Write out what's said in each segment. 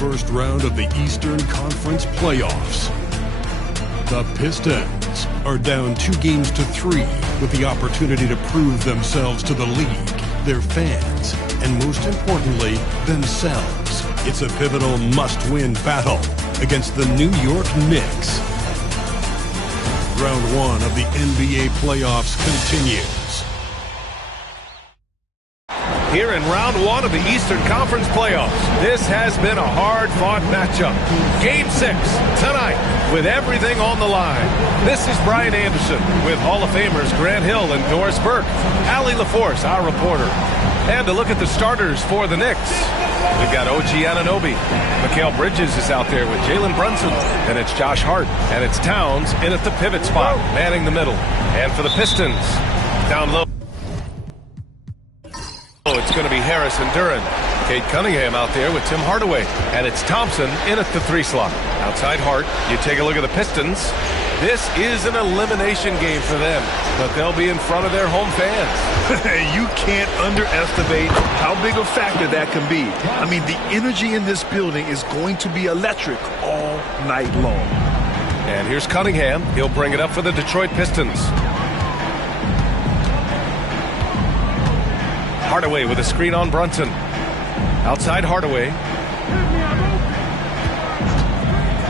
first round of the Eastern Conference playoffs. The Pistons are down 2-3 with the opportunity to prove themselves to the league, their fans, and most importantly, themselves. It's a pivotal must-win battle against the New York Knicks. Round 1 of the NBA playoffs continues. Here in round 1 of the Eastern Conference playoffs, this has been a hard-fought matchup. Game 6 tonight with everything on the line. This is Brian Anderson with Hall of Famers Grant Hill and Doris Burke. Allie LaForce, our reporter. And to look at the starters for the Knicks, we've got OG Anunoby. Mikal Bridges is out there with Jalen Brunson. And it's Josh Hart. And it's Towns in at the pivot spot, manning the middle. And for the Pistons, down low. It's going to be Harris and Duren. Cade Cunningham out there with Tim Hardaway. And it's Thompson in at the 3 slot. Outside Hart, you take a look at the Pistons. This is an elimination game for them, but they'll be in front of their home fans. You can't underestimate how big a factor that can be. I mean, the energy in this building is going to be electric all night long. And here's Cunningham. He'll bring it up for the Detroit Pistons. Hardaway with a screen on Brunson. Outside Hardaway.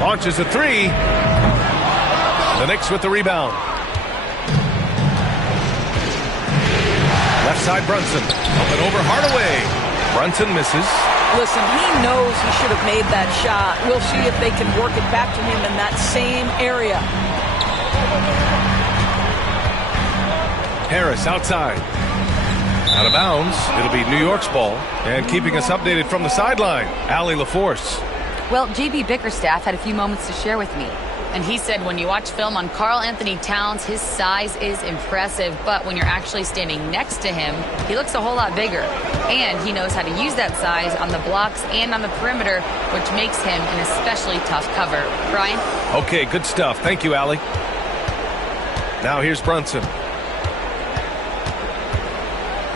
Launches a 3. The Knicks with the rebound. Left side Brunson. Up and over Hardaway. Brunson misses. Listen, he knows he should have made that shot. We'll see if they can work it back to him in that same area. Harris outside. Out of bounds. It'll be New York's ball. And keeping us updated from the sideline, Allie LaForce. Well, JB Bickerstaff had a few moments to share with me. And he said when you watch film on Karl Anthony Towns, his size is impressive. But when you're actually standing next to him, he looks a whole lot bigger. And he knows how to use that size on the blocks and on the perimeter, which makes him an especially tough cover. Brian? Okay, good stuff. Thank you, Allie. Now here's Brunson.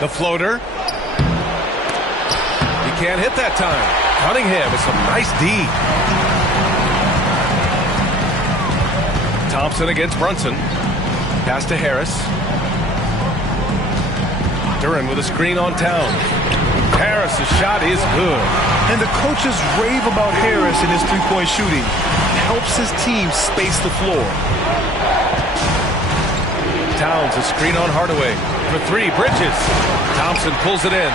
The floater. He can't hit that time. Cunningham with some nice D. Thompson against Brunson. Pass to Harris. Duren with a screen on Towns. Harris' shot is good. And the coaches rave about Harris and his three-point shooting. Helps his team space the floor. Towns a screen on Hardaway. For 3, Bridges. Thompson pulls it in.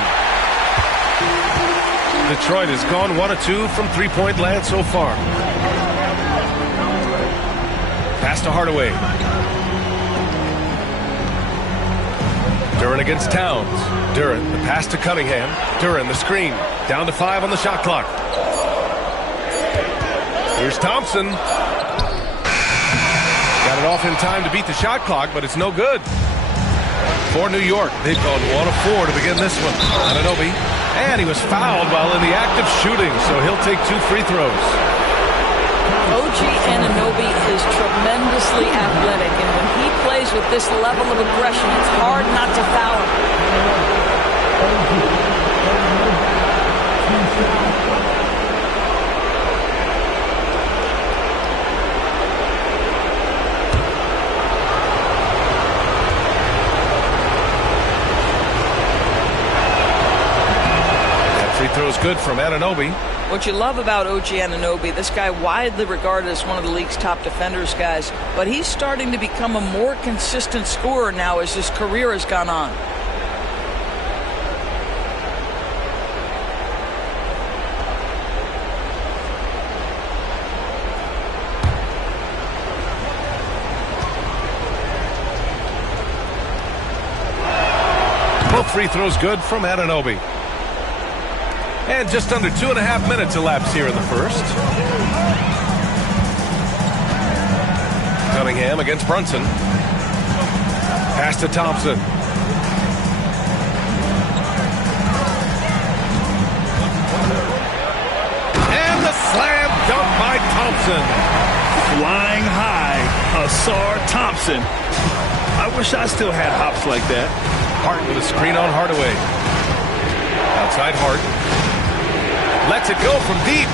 Detroit has gone 1 of 2 from three-point land so far. Pass to Hardaway. Duren against Towns. Duren, the pass to Cunningham. Duren, the screen. Down to 5 on the shot clock. Here's Thompson. Got it off in time to beat the shot clock, but it's no good. For New York, they've gone 1 of 4 to begin this one. Anunoby. And he was fouled while in the act of shooting, so he'll take 2 free throws. OG Anunoby is tremendously athletic, and when he plays with this level of aggression, it's hard not to foul him. That free throw is good from Anunoby. What you love about OG Anunoby, this guy widely regarded as one of the league's top defenders, guys, but he's starting to become a more consistent scorer now as his career has gone on. Both free throws good from Anunoby. And just under 2.5 minutes elapsed here in the first. Cunningham against Brunson. Pass to Thompson. And the slam dunk by Thompson. Flying high, Asar Thompson. I wish I still had hops like that. Hart with a screen on Hardaway. Outside Hart. Lets it go from deep.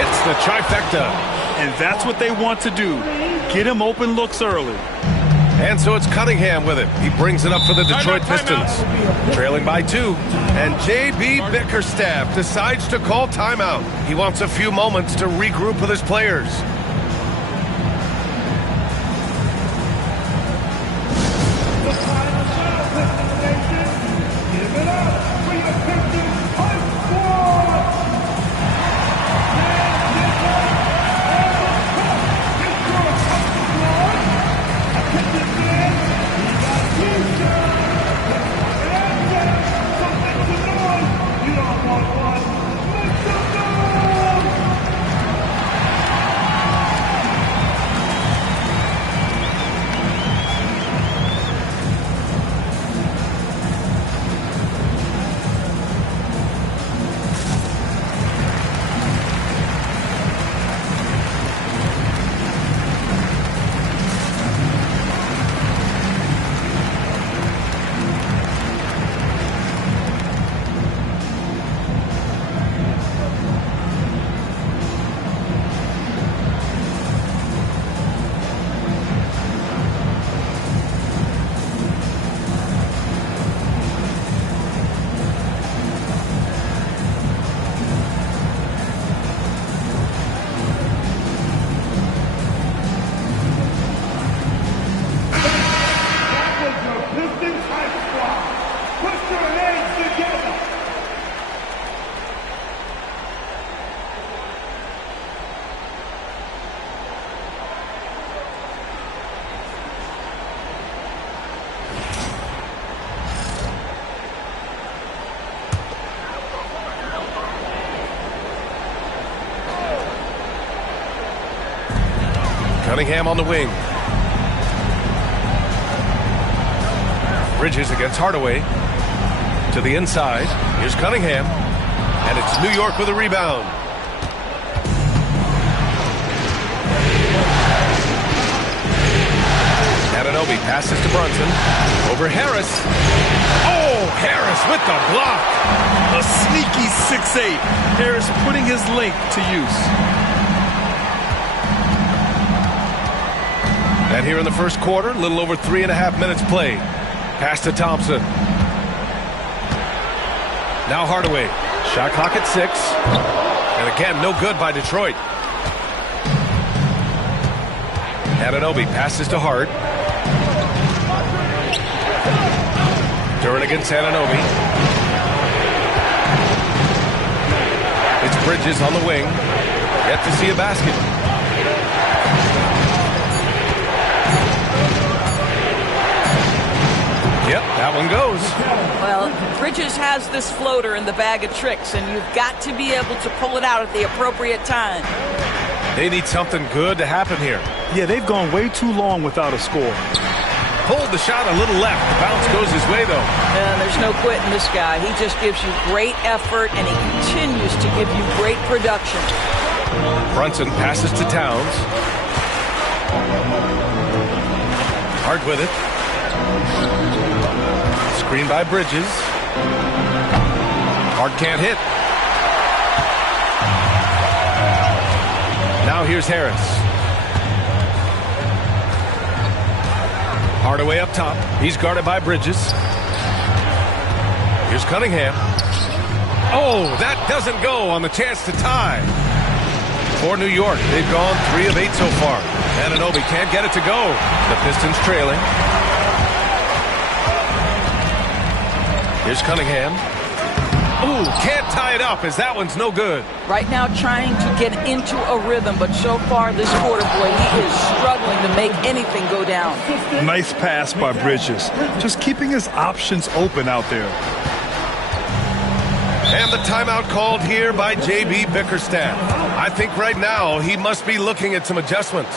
hits the trifecta. And that's what they want to do. Get him open looks early. And so it's Cunningham with it. He brings it up for the Detroit Pistons. Trailing by 2. And J.B. Bickerstaff decides to call timeout. He wants a few moments to regroup with his players. Cunningham on the wing. Bridges against Hardaway. To the inside. Here's Cunningham. And it's New York with a rebound. Anunoby passes to Brunson. Over Harris. Oh, Harris with the block. A sneaky 6'8". Harris putting his length to use. And here in the first quarter, a little over 3.5 minutes played. Pass to Thompson. Now Hardaway. Shot clock at 6. And again, no good by Detroit. Anunoby passes to Hart. Duran against Anunoby. It's Bridges on the wing. Yet to see a basket. Yep, that one goes. Well, Bridges has this floater in the bag of tricks, and you've got to be able to pull it out at the appropriate time. They need something good to happen here. Yeah, they've gone way too long without a score. Pulled the shot a little left. The bounce goes his way, though. There's no quitting this guy. He just gives you great effort, and he continues to give you great production. Brunson passes to Towns. Hart with it. Screen by Bridges. Hart can't hit. Now here's Harris. Hardaway up top. He's guarded by Bridges. Here's Cunningham. Oh, that doesn't go on the chance to tie. For New York, they've gone 3 of 8 so far. Anunoby can't get it to go. The Pistons trailing. Here's Cunningham. Ooh, can't tie it up as that one's no good. Right now trying to get into a rhythm, but so far this quarter, boy, he is struggling to make anything go down. Nice pass by Bridges. Just keeping his options open out there. And the timeout called here by J.B. Bickerstaff. I think right now he must be looking at some adjustments.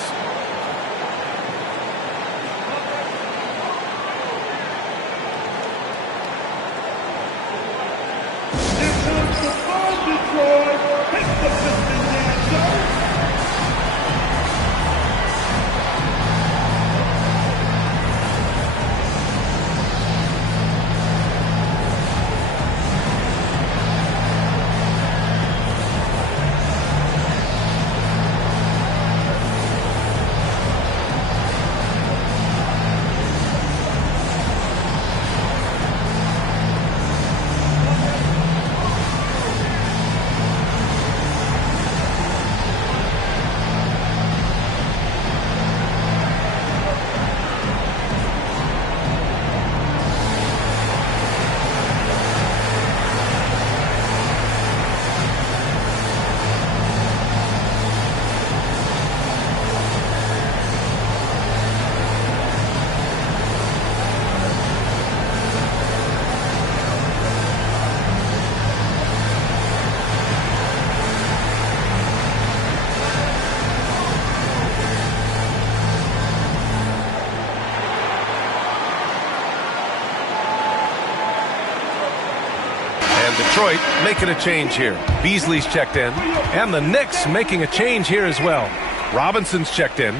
Detroit making a change here. Beasley's checked in. And the Knicks making a change here as well. Robinson's checked in.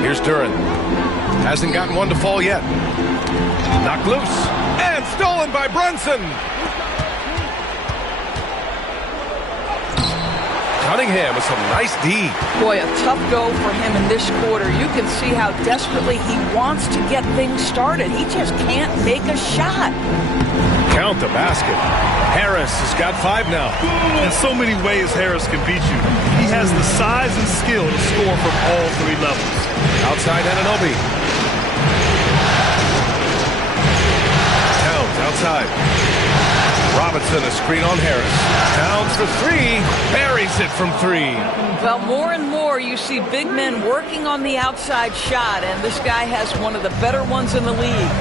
Here's Duran. Hasn't gotten one to fall yet. Knocked loose. And stolen by Brunson. Cunningham with some nice D. Boy, a tough go for him in this quarter. You can see how desperately he wants to get things started. He just can't make a shot. Count the basket. Harris has got 5 now. In so many ways, Harris can beat you. He has the size and skill to score from all 3 levels. Outside Anunoby. Towns outside. Robinson a screen on Harris. Towns for 3. Buries it from 3. Well, more and more you see big men working on the outside shot, and this guy has one of the better ones in the league.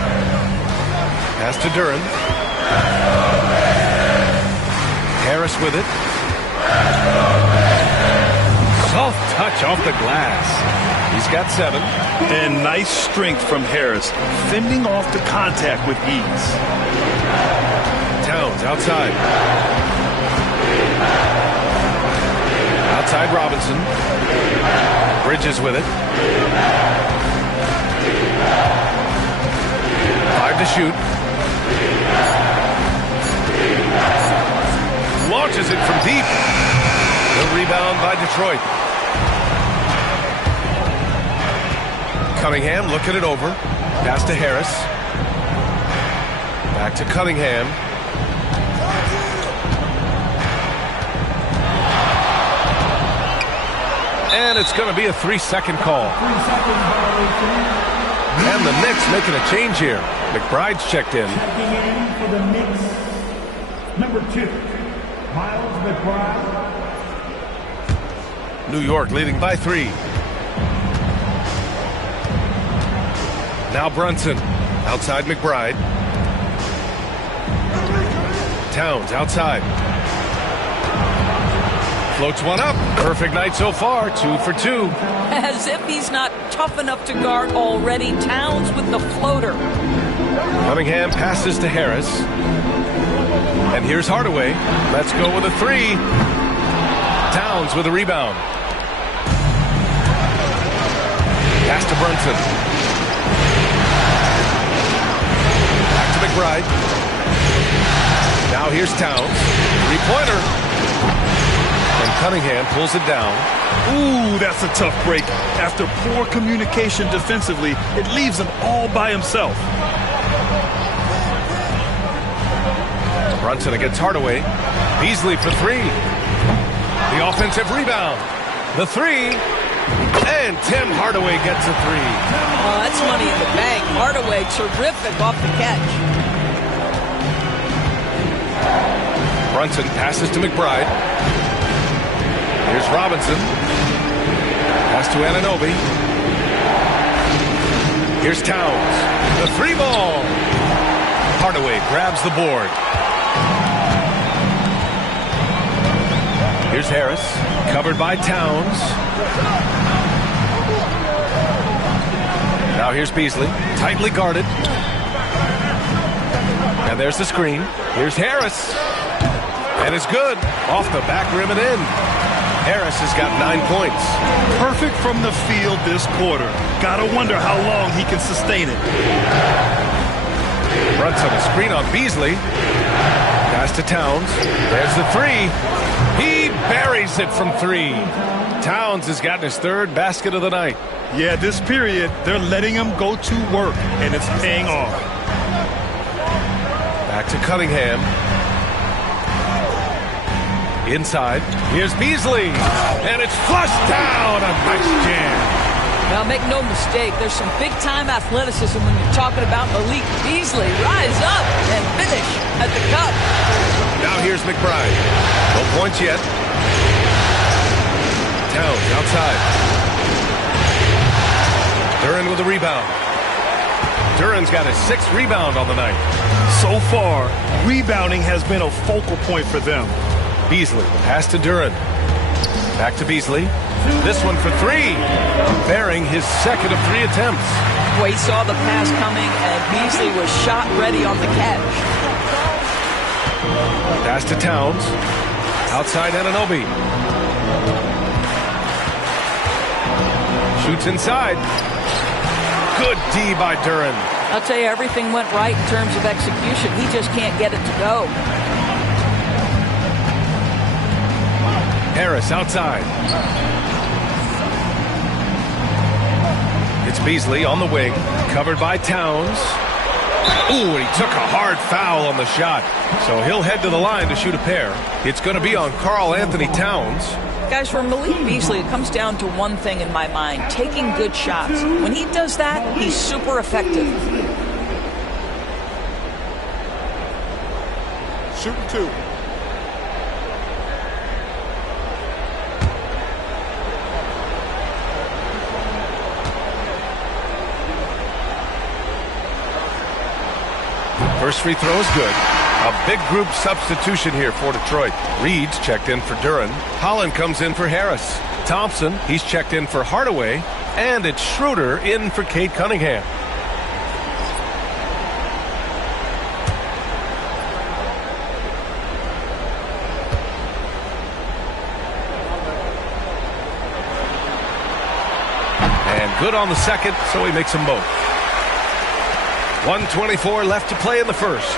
Pass to Duran. Harris with it. Soft touch off the glass. He's got 7. And nice strength from Harris, fending off the contact with ease. Towns outside. Outside Robinson. Bridges with it. 5 to shoot. Launches it from deep. The rebound by Detroit. Cunningham looking it over. Pass to Harris. Back to Cunningham. And it's going to be a 3-second call. And the Knicks making a change here. McBride's checked in. Checking in for the Knicks, number 2, Miles McBride. New York leading by 3. Now Brunson. Outside McBride. Towns outside. Floats one up. Perfect night so far. 2 for 2. As if he's not tough enough to guard already. Towns with the floater. Cunningham passes to Harris. And here's Hardaway. Let's go with a 3. Towns with a rebound. Pass to Brunson. Back to McBride. Now here's Towns. 3-pointer. And Cunningham pulls it down. Ooh, that's a tough break. After poor communication defensively, it leaves him all by himself. Brunson against Hardaway. Beasley for 3. The offensive rebound. The 3. And Tim Hardaway gets a 3. Oh, that's money in the bank. Hardaway, terrific off the catch. Brunson passes to McBride. Here's Robinson. Pass to Anunoby. Here's Towns. The 3-ball. Hardaway grabs the board. Here's Harris. Covered by Towns. Now here's Beasley. Tightly guarded. And there's the screen. Here's Harris. And it's good. Off the back rim and in. Harris has got 9 points. Perfect from the field this quarter. Gotta wonder how long he can sustain it. Brunson a screen on Beasley. Pass to Towns. There's the 3. He buries it from 3. Towns has gotten his 3rd basket of the night. Yeah, this period, they're letting him go to work, and it's paying off. Back to Cunningham. Inside. Here's Beasley. And it's flushed down. A nice jam. Now, make no mistake, there's some big-time athleticism when you're talking about Malik Beasley. Rise up and finish at the cup. Now here's McBride. No points yet. Towns outside. Duran with a rebound. Duran's got his 6th rebound on the night. So far, rebounding has been a focal point for them. Beasley, the pass to Duren. Back to Beasley. This one for three. Bearing his second of 3 attempts. Well, he saw the pass coming, and Beasley was shot ready on the catch. Pass to Towns. Outside Anunoby. Shoots inside. Good D by Duren. I'll tell you, everything went right in terms of execution. He just can't get it to go. Harris outside. It's Beasley on the wing, covered by Towns. Ooh, and he took a hard foul on the shot. So he'll head to the line to shoot a pair. It's going to be on Karl Anthony Towns. Guys, for Malik Beasley, it comes down to one thing in my mind, taking good shots. When he does that, he's super effective. Shooting 2. First free throw is good. A big group substitution here for Detroit. Reed's checked in for Duren. Holland comes in for Harris. Thompson, he's checked in for Hardaway. And it's Schroeder in for Cade Cunningham. And good on the second, so he makes them both. 1:24 left to play in the first.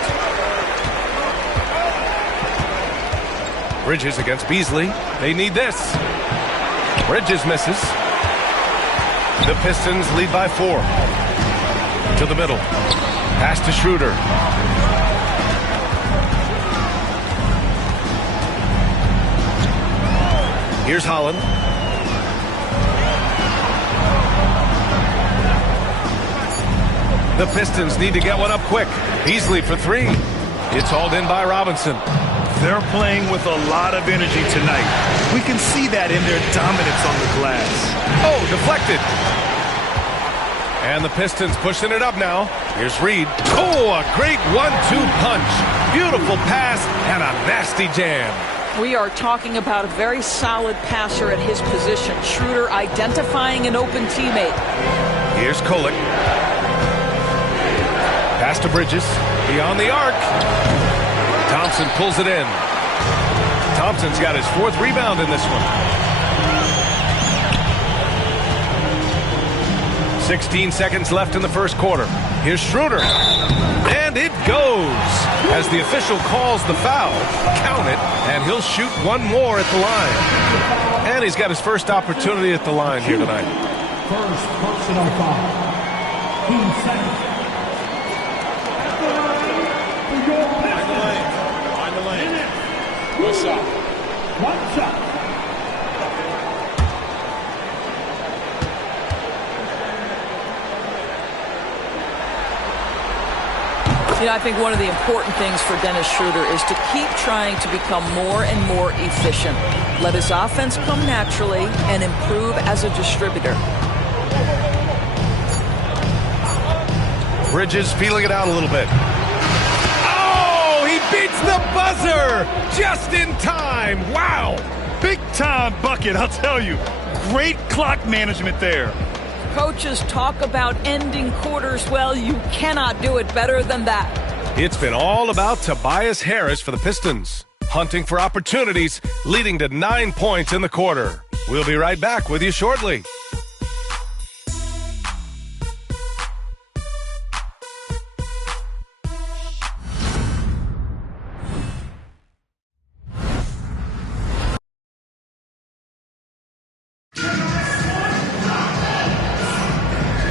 Bridges against Beasley. They need this. Bridges misses. The Pistons lead by 4. To the middle. Pass to Schroeder. Here's Holland. The Pistons need to get one up quick. Beasley for 3. It's hauled in by Robinson. They're playing with a lot of energy tonight. We can see that in their dominance on the glass. Oh, deflected. And the Pistons pushing it up now. Here's Reed. Oh, a great 1-2 punch. Beautiful pass and a nasty jam. We are talking about a very solid passer at his position. Schroeder identifying an open teammate. Here's Kolek. Pass to Bridges. Beyond the arc. Thompson pulls it in. Thompson's got his 4th rebound in this one. 16 seconds left in the first quarter. Here's Schroeder. And it goes. As the official calls the foul, count it, and he'll shoot one more at the line. And he's got his first opportunity at the line here tonight. First personal foul. 2 seconds. Find the lane. One shot. One shot. You know, I think one of the important things for Dennis Schroeder is to keep trying to become more and more efficient. Let his offense come naturally and improve as a distributor. Bridges feeling it out a little bit. Oh, he beats the buzzer just in time. Wow. Big time bucket, I'll tell you. Great clock management there. Coaches talk about ending quarters. Well, you cannot do it better than that. It's been all about Tobias Harris for the Pistons. Hunting for opportunities, leading to 9 points in the quarter. We'll be right back with you shortly.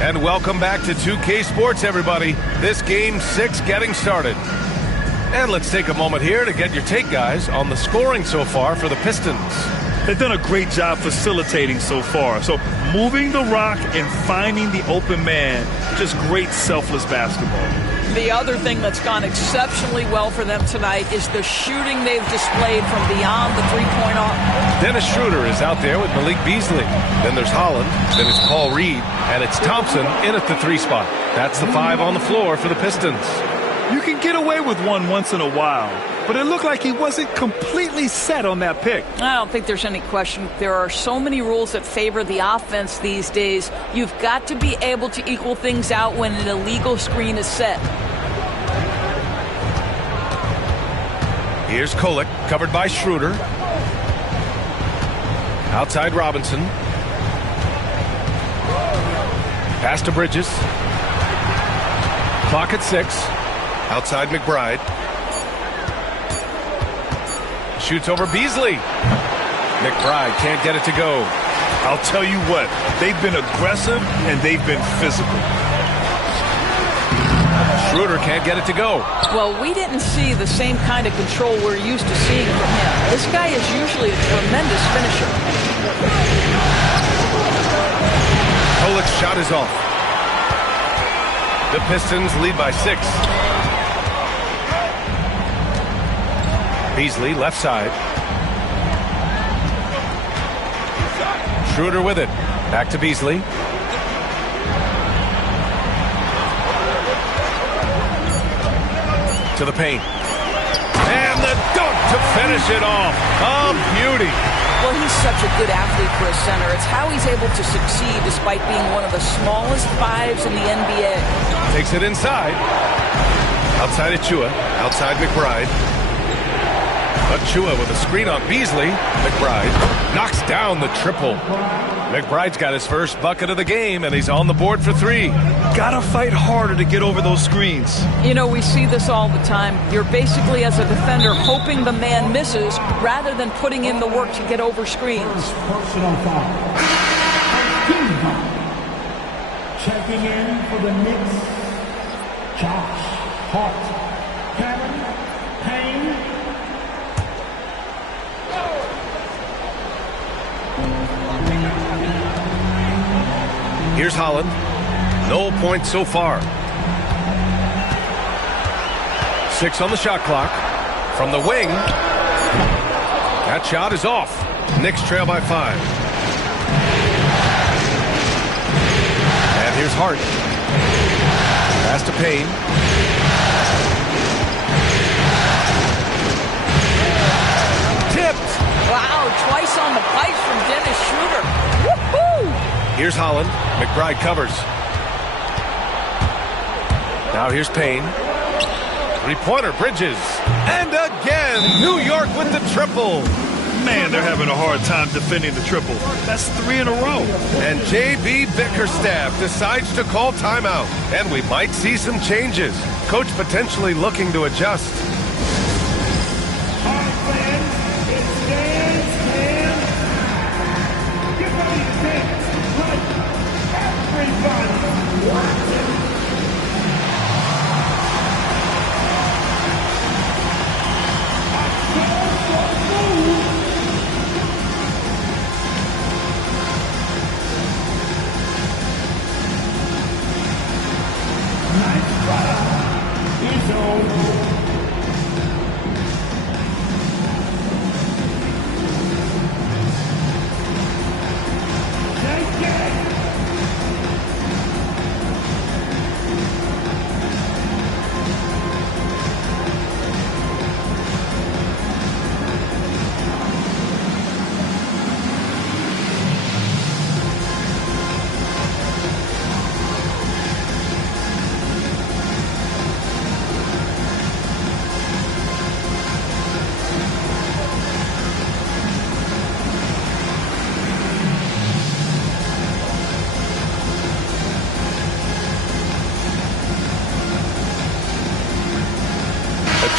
And welcome back to 2K Sports, everybody. This Game 6 getting started. And let's take a moment here to get your take, guys, on the scoring so far for the Pistons. They've done a great job facilitating so far. So moving the rock and finding the open man, just great selfless basketball. The other thing that's gone exceptionally well for them tonight is the shooting they've displayed from beyond the three-point arc. Dennis Schroeder is out there with Malik Beasley. Then there's Holland. Then it's Paul Reed. And it's Thompson in at the 3 spot. That's the 5 on the floor for the Pistons. You can get away with one once in a while, but it looked like he wasn't completely set on that pick. I don't think there's any question. There are so many rules that favor the offense these days. You've got to be able to equal things out when an illegal screen is set. Here's Kolek, covered by Schroeder. Outside Robinson. Pass to Bridges. Clock at 6. Outside McBride. Shoots over Beasley. McBride can't get it to go. I'll tell you what, they've been aggressive and they've been physical. Schroeder can't get it to go. Well, we didn't see the same kind of control we're used to seeing from him. This guy is usually a tremendous finisher. Kolek's shot is off. The Pistons lead by 6. Beasley, left side. Schroeder with it. Back to Beasley. To the paint. And the dunk to finish it off. A beauty. Well, he's such a good athlete for a center. It's how he's able to succeed despite being one of the smallest 5s in the NBA. Takes it inside. Outside Achua. Outside McBride. Achua with a screen on Beasley. McBride knocks down the triple. McBride's got his first bucket of the game, and he's on the board for 3. Gotta fight harder to get over those screens. You know, we see this all the time. You're basically, as a defender, hoping the man misses rather than putting in the work to get over screens. Personal foul. Checking in for the Knicks, Josh Hart, Kevin Payne. Here's Holland. No points so far. 6 on the shot clock. From the wing. That shot is off. Knicks trail by 5. And here's Hart. Pass to Payne. Tipped. Wow, twice on the pipes from Dennis Schroeder. Woohoo! Here's Holland. McBride covers. Now here's Payne. 3-pointer, Bridges. And again, New York with the triple. Man, they're having a hard time defending the triple. That's 3 in a row. And J.B. Bickerstaff decides to call timeout. And we might see some changes. Coach potentially looking to adjust.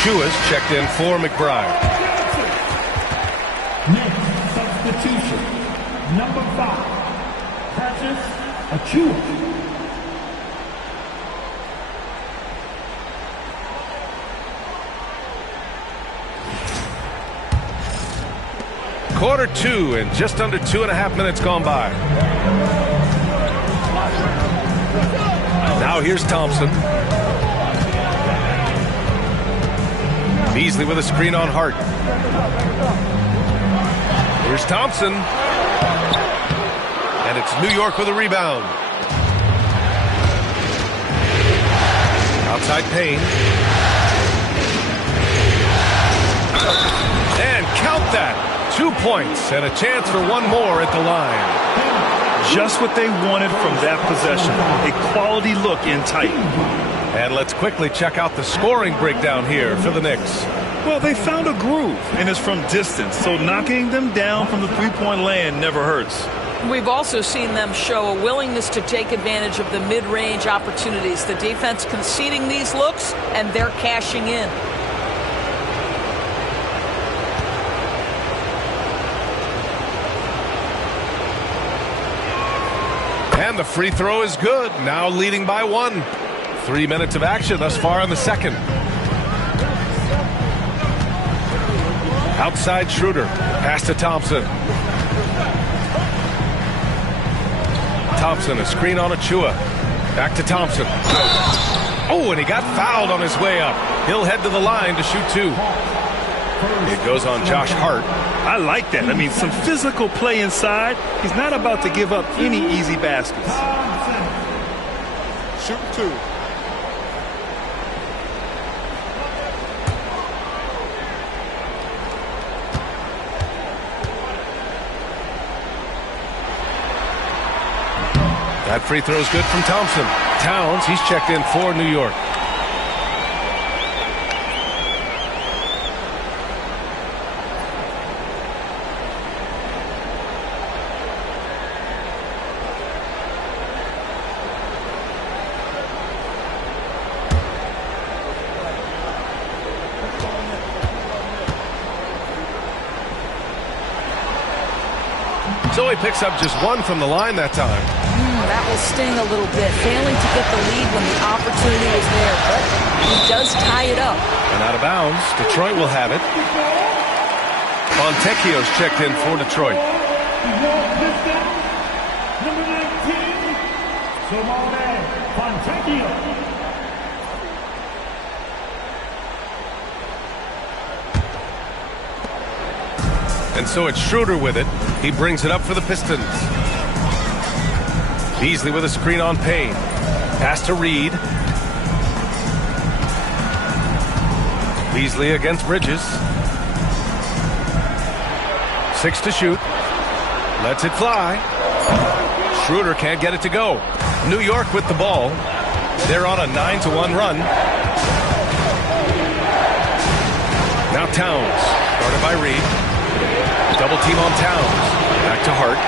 Achua's checked in for McBride. Next substitution, number 5, Precious Achua. Quarter 2 and just under 2.5 minutes gone by. Now here's Thompson. Beasley with a screen on Hart. Here's Thompson. And it's New York with a rebound. Outside Payne. points and a chance for one more at the line. Just what they wanted from that possession. A quality look in tight. And let's quickly check out the scoring breakdown here for the Knicks. Well, they found a groove, and it's from distance, so knocking them down from the three-point land never hurts. We've also seen them show a willingness to take advantage of the mid-range opportunities. The defense conceding these looks, and they're cashing in. And the free throw is good, now leading by 1. 3 minutes of action thus far in the second. Outside Schroeder, pass to Thompson. Thompson, a screen on Achua. Back to Thompson. Oh, and he got fouled on his way up. He'll head to the line to shoot 2. It goes on Josh Hart. I like that. I mean, some physical play inside. He's not about to give up any easy baskets. Shoot 2. That free throw is good from Thompson. Towns, he's checked in for New York. So he picks up just 1 from the line that time. That will sting a little bit, failing to get the lead when the opportunity is there, but he does tie it up. And out of bounds, Detroit will have it. Fontecchio's checked in for Detroit. Number 19, Simone Fontecchio. And so it's Schroeder with it. He brings it up for the Pistons. Beasley with a screen on Payne. Pass to Reed. Beasley against Bridges. 6 to shoot. Lets it fly. Schroeder can't get it to go. New York with the ball. They're on a 9-1 run. Now Towns. Started by Reed. Double team on Towns. Back to Hart.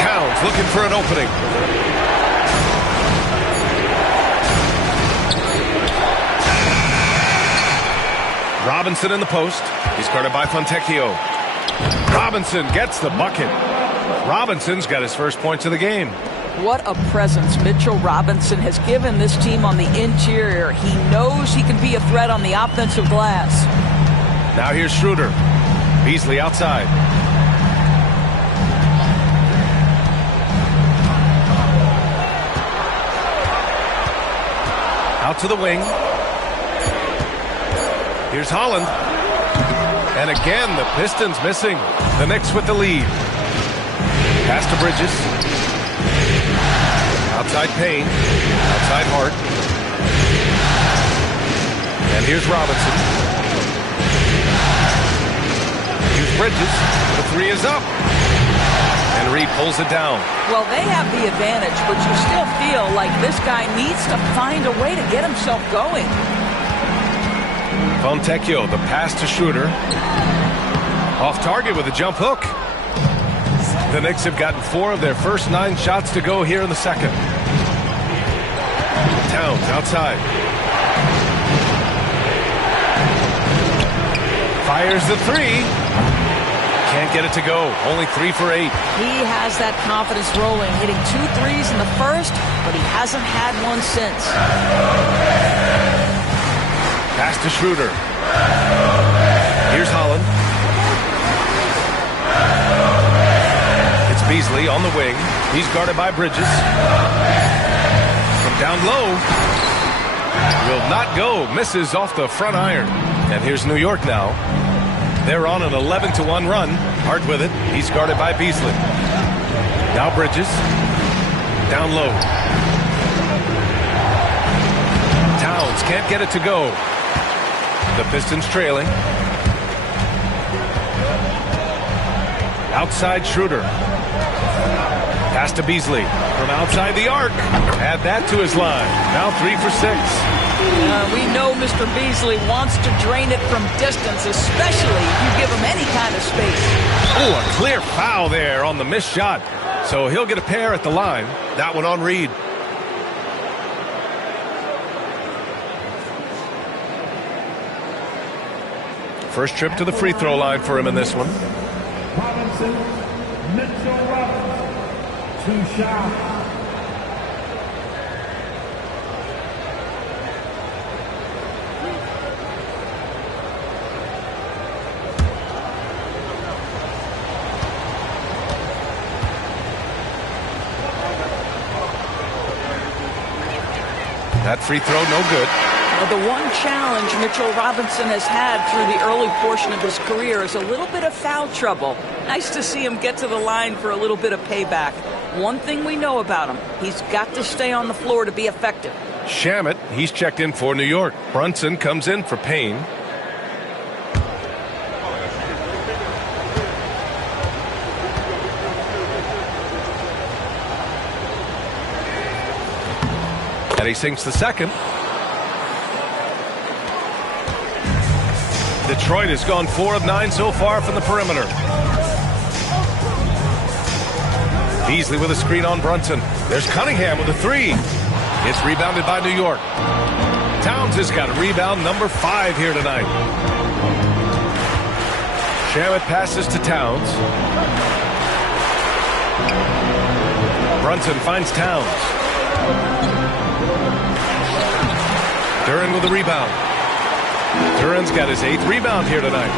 Towns looking for an opening. Robinson in the post. He's guarded by Fontecchio. Robinson gets the bucket. Robinson's got his first points of the game. What a presence Mitchell Robinson has given this team on the interior. He knows he can be a threat on the offensive glass. Now here's Schroeder. Beasley outside. Out to the wing. Here's Holland. And again, the Pistons missing. The Knicks with the lead. Pass to Bridges. Outside Payne. Outside Hart. And here's Robinson. Bridges, the 3 is up. And Reed pulls it down. Well, they have the advantage, but you still feel like this guy needs to find a way to get himself going. Fontecchio, the pass to Schroeder. Off target with a jump hook. The Knicks have gotten 4 of their first 9 shots to go here in the second. Towns outside. Fires the 3. Can't get it to go. Only 3 for 8. He has that confidence rolling, hitting 2 threes in the first, but he hasn't had one since. Pass to Schroeder. Here's Holland. It's Beasley on the wing. He's guarded by Bridges. From down low. Will not go. Misses off the front iron. And here's New York now. They're on an 11-1 run. Hart with it. He's guarded by Beasley. Now Bridges. Down low. Towns can't get it to go. The Pistons trailing. Outside Schroeder. Pass to Beasley from outside the arc. Add that to his line. Now 3 for 6. We know Mr. Beasley wants to drain it from distance, especially if you give him any kind of space. Oh, a clear foul there on the missed shot. So he'll get a pair at the line. That one on Reed. First trip to the free throw line for him in this one. Robinson, Mitchell Robinson, 2 shots. That free throw, no good. Well, the one challenge Mitchell Robinson has had through the early portion of his career is a little bit of foul trouble. Nice to see him get to the line for a little bit of payback. One thing we know about him, he's got to stay on the floor to be effective. Shamet, he's checked in for New York. Brunson comes in for Payne. And he sinks the second. Detroit has gone 4 of 9 so far from the perimeter. Beasley with a screen on Brunson. There's Cunningham with a 3. It's rebounded by New York. Towns has got a rebound number 5 here tonight. Shamet passes to Towns. Brunson finds Towns. Duran with a rebound. Duran's got his 8th rebound here tonight.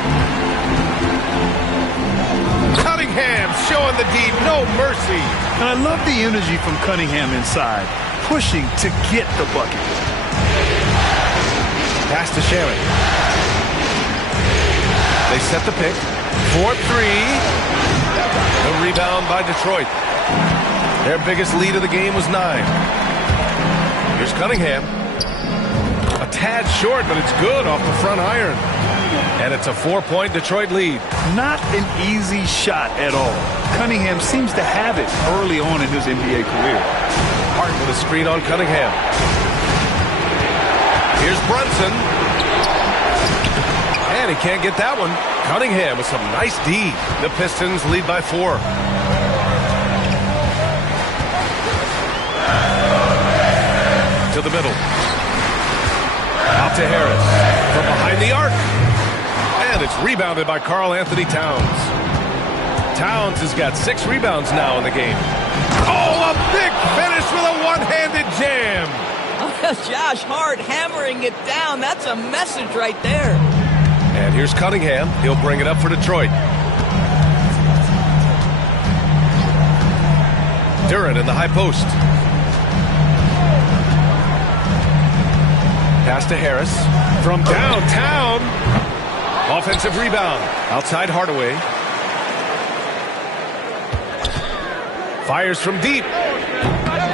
Cunningham showing the deep, no mercy. And I love the energy from Cunningham inside, pushing to get the bucket. Pass to Shamet. They set the pick. 4-3. The rebound by Detroit. Their biggest lead of the game was 9. Here's Cunningham. A tad short, but it's good off the front iron. And it's a 4-point Detroit lead. Not an easy shot at all. Cunningham seems to have it early on in his NBA career. Hart with a screen on Cunningham. Here's Brunson. And he can't get that one. Cunningham with some nice D. The Pistons lead by 4. To the middle. Out to Harris. From behind the arc. And it's rebounded by Karl Anthony Towns. Towns has got 6 rebounds now in the game. Oh, a big finish with a one-handed jam. Josh Hart hammering it down. That's a message right there. And here's Cunningham. He'll bring it up for Detroit. Duran in the high post. Pass to Harris. From downtown. Offensive rebound. Outside Hardaway. Fires from deep.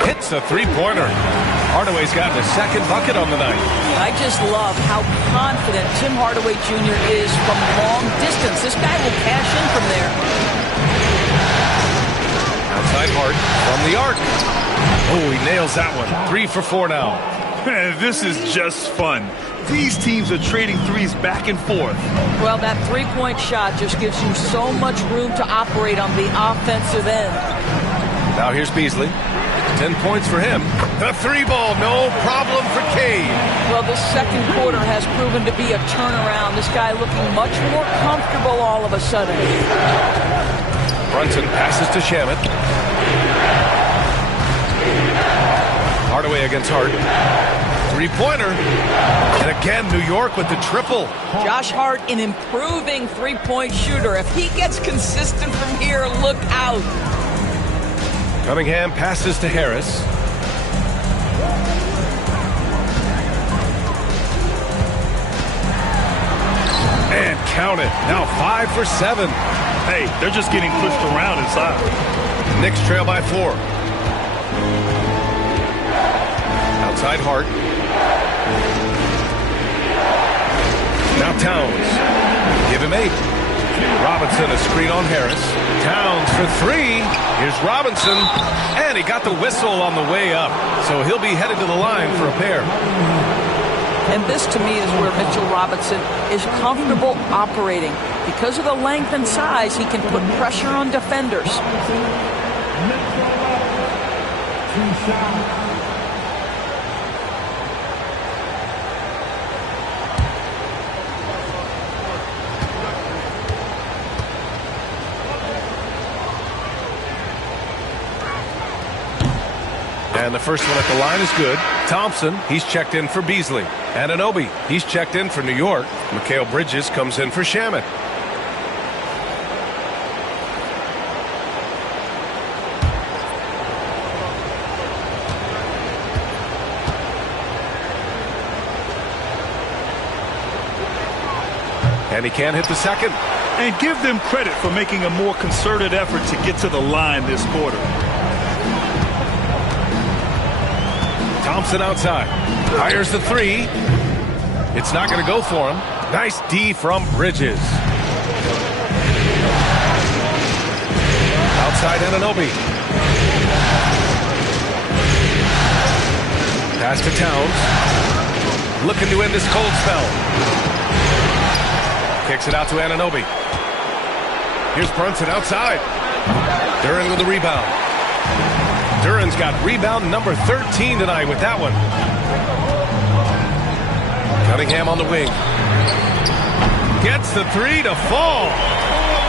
Hits a three-pointer. Hardaway's gotten his 2nd bucket on the night. I just love how confident Tim Hardaway Jr. is from long distance. This guy will cash in from there. Outside Hart from the arc. Oh, he nails that one. 3 for 4 now. This is just fun. These teams are trading threes back and forth. Well, that 3-point shot just gives you so much room to operate on the offensive end. Now here's Beasley. 10 points for him. The 3-ball, no problem for Cade. Well, this second quarter has proven to be a turnaround. This guy looking much more comfortable all of a sudden. Brunson passes to Shamet. Hardaway against Hart. 3-pointer. And again, New York with the triple. Josh Hart, an improving 3-point shooter. If he gets consistent from here, look out. Cunningham passes to Harris. And count it. Now 5 for 7. Hey, they're just getting pushed around inside. Knicks trail by 4. Outside Hart. Now Towns. Give him 8. Robinson, a screen on Harris. Towns for three. Here's Robinson, and he got the whistle on the way up. So he'll be headed to the line for a pair. And this, to me, is where Mitchell Robinson is comfortable operating. Because of the length and size, he can put pressure on defenders. And the first one at the line is good. Thompson, he's checked in for Beasley. Anunoby, he's checked in for New York. Mikal Bridges comes in for Shamet. And he can't hit the second. And give them credit for making a more concerted effort to get to the line this quarter. Thompson outside. Fires the three. It's not going to go for him. Nice D from Bridges. Outside Anunoby. Pass to Towns. Looking to end this cold spell. Kicks it out to Anunoby. Here's Brunson outside. Duren with the rebound. Duren's got rebound number 13 tonight with that one. Cunningham on the wing. Gets the three to fall.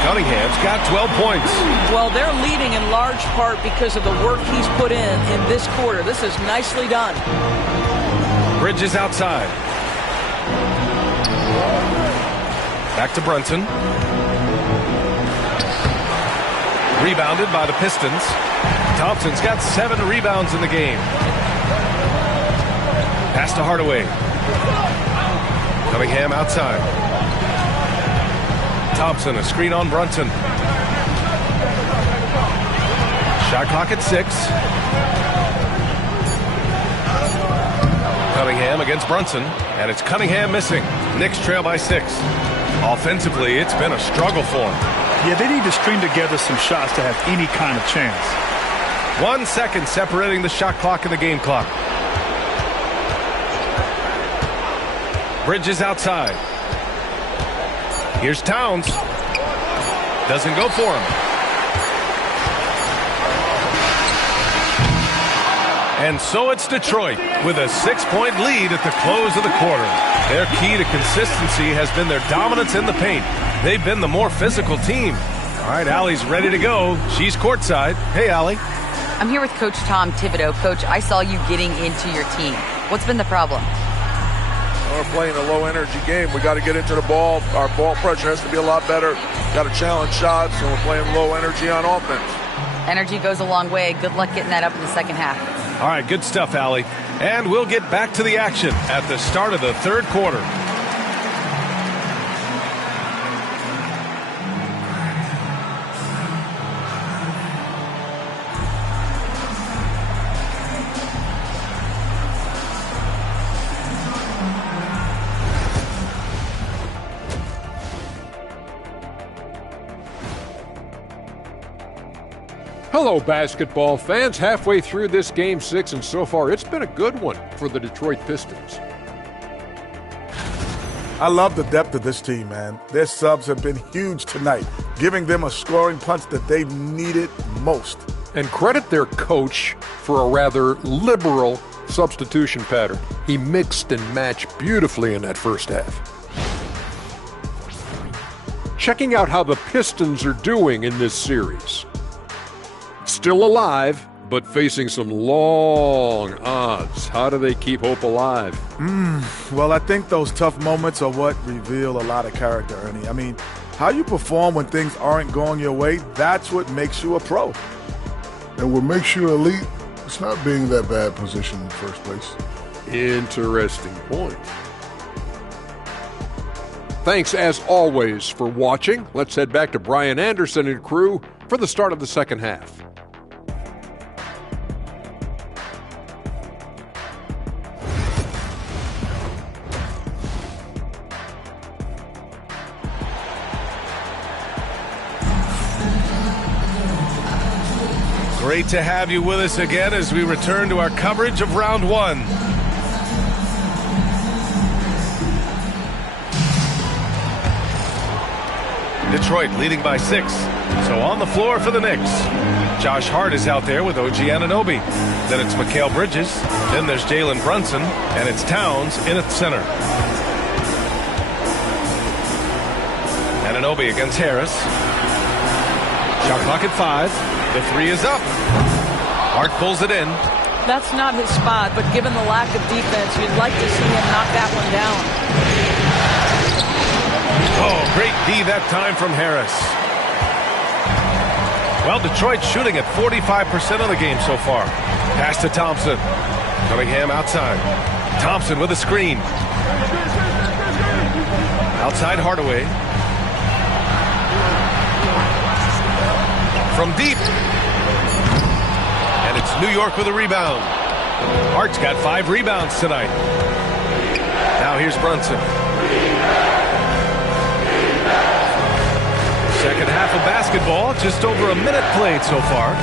Cunningham's got 12 points. Well, they're leading in large part because of the work he's put in this quarter. This is nicely done. Bridges outside. Back to Brunson. Rebounded by the Pistons. Thompson's got 7 rebounds in the game. Pass to Hardaway. Cunningham outside. Thompson, a screen on Brunson. Shot clock at 6. Cunningham against Brunson, and it's Cunningham missing. Knicks trail by 6. Offensively, it's been a struggle for him. Yeah, they need to string together some shots to have any kind of chance. 1 second separating the shot clock and the game clock. Bridges outside. Here's Towns. Doesn't go for him. And so it's Detroit with a 6-point lead at the close of the quarter. Their key to consistency has been their dominance in the paint. They've been the more physical team. All right, Allie's ready to go. She's courtside. Hey, Allie. I'm here with Coach Tom Thibodeau. Coach, I saw you getting into your team. What's been the problem? We're playing a low-energy game. We got to get into the ball. Our ball pressure has to be a lot better. Got to challenge shots, and we're playing low energy on offense. Energy goes a long way. Good luck getting that up in the second half. All right, good stuff, Allie. And we'll get back to the action at the start of the third quarter. Hello, basketball fans. Halfway through this Game 6, and so far it's been a good one for the Detroit Pistons. I love the depth of this team, man. Their subs have been huge tonight, giving them a scoring punch that they've needed most. And credit their coach for a rather liberal substitution pattern. He mixed and matched beautifully in that first half. Checking out how the Pistons are doing in this series. Still alive, but facing some long odds. How do they keep hope alive? Well, I think those tough moments are what reveal a lot of character, Ernie. I mean, how you perform when things aren't going your way, that's what makes you a pro. And what makes you elite, it's not being in that bad position in the first place. Interesting point. Thanks, as always, for watching. Let's head back to Brian Anderson and crew for the start of the second half. Great to have you with us again as we return to our coverage of round one. Detroit leading by 6. So on the floor for the Knicks. Josh Hart is out there with OG Anunoby. Then it's Mikal Bridges. Then there's Jalen Brunson. And it's Towns in at center. Anunoby against Harris. Shot clock at 5. The 3 is up. Hart pulls it in. That's not his spot, but given the lack of defense, you'd like to see him knock that one down. Oh, great D that time from Harris. Well, Detroit shooting at 45% of the game so far. Pass to Thompson. Cunningham outside. Thompson with a screen. Outside Hardaway. From deep. And it's New York with a rebound. Hart's got 5 rebounds tonight. Now here's Brunson. Second half of basketball, just over a minute played so far.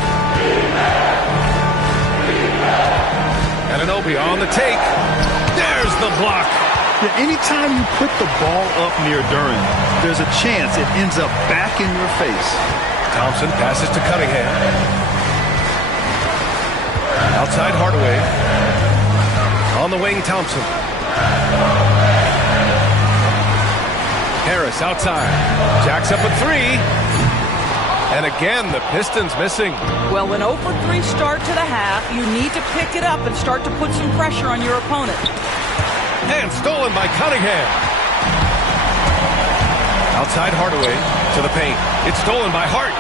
Anunoby on the take. There's the block. Yeah, anytime you put the ball up near Duren, there's a chance it ends up back in your face. Thompson passes to Cunningham. Outside Hardaway. On the wing, Thompson. Harris outside. Jacks up a 3. And again, the Pistons missing. Well, an 0 for 3 start to the half. You need to pick it up and start to put some pressure on your opponent. And stolen by Cunningham. Outside Hardaway to the paint. It's stolen by Hart.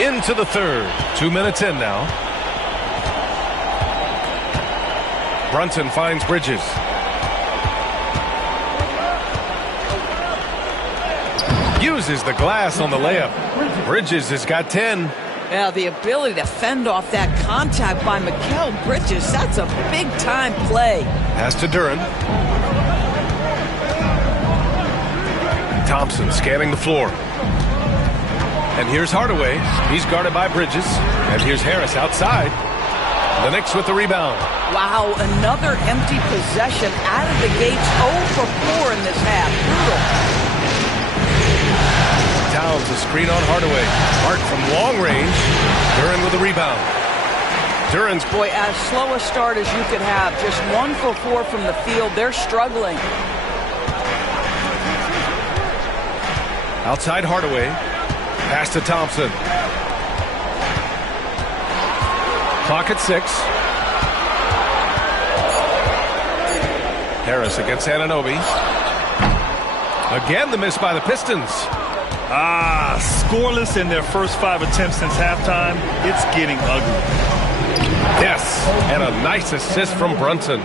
Into the third. 2 minutes in now. Brunson finds Bridges. Uses the glass on the layup. Bridges has got 10. Yeah, the ability to fend off that contact by Mikal Bridges, that's a big-time play. Pass to Duren. Thompson scanning the floor. And here's Hardaway. He's guarded by Bridges. And here's Harris outside. The Knicks with the rebound. Wow, another empty possession out of the gates. 0 for 4 in this half. Brutal. Towns a screen on Hardaway. Hart from long range. Duren with the rebound. Duren's boy, as slow a start as you could have. Just 1 for 4 from the field. They're struggling. Outside Hardaway. Pass to Thompson. Clock at 6. Harris against Anunoby. Again, the miss by the Pistons. Scoreless in their first 5 attempts since halftime. It's getting ugly. Yes, and a nice assist from Brunson.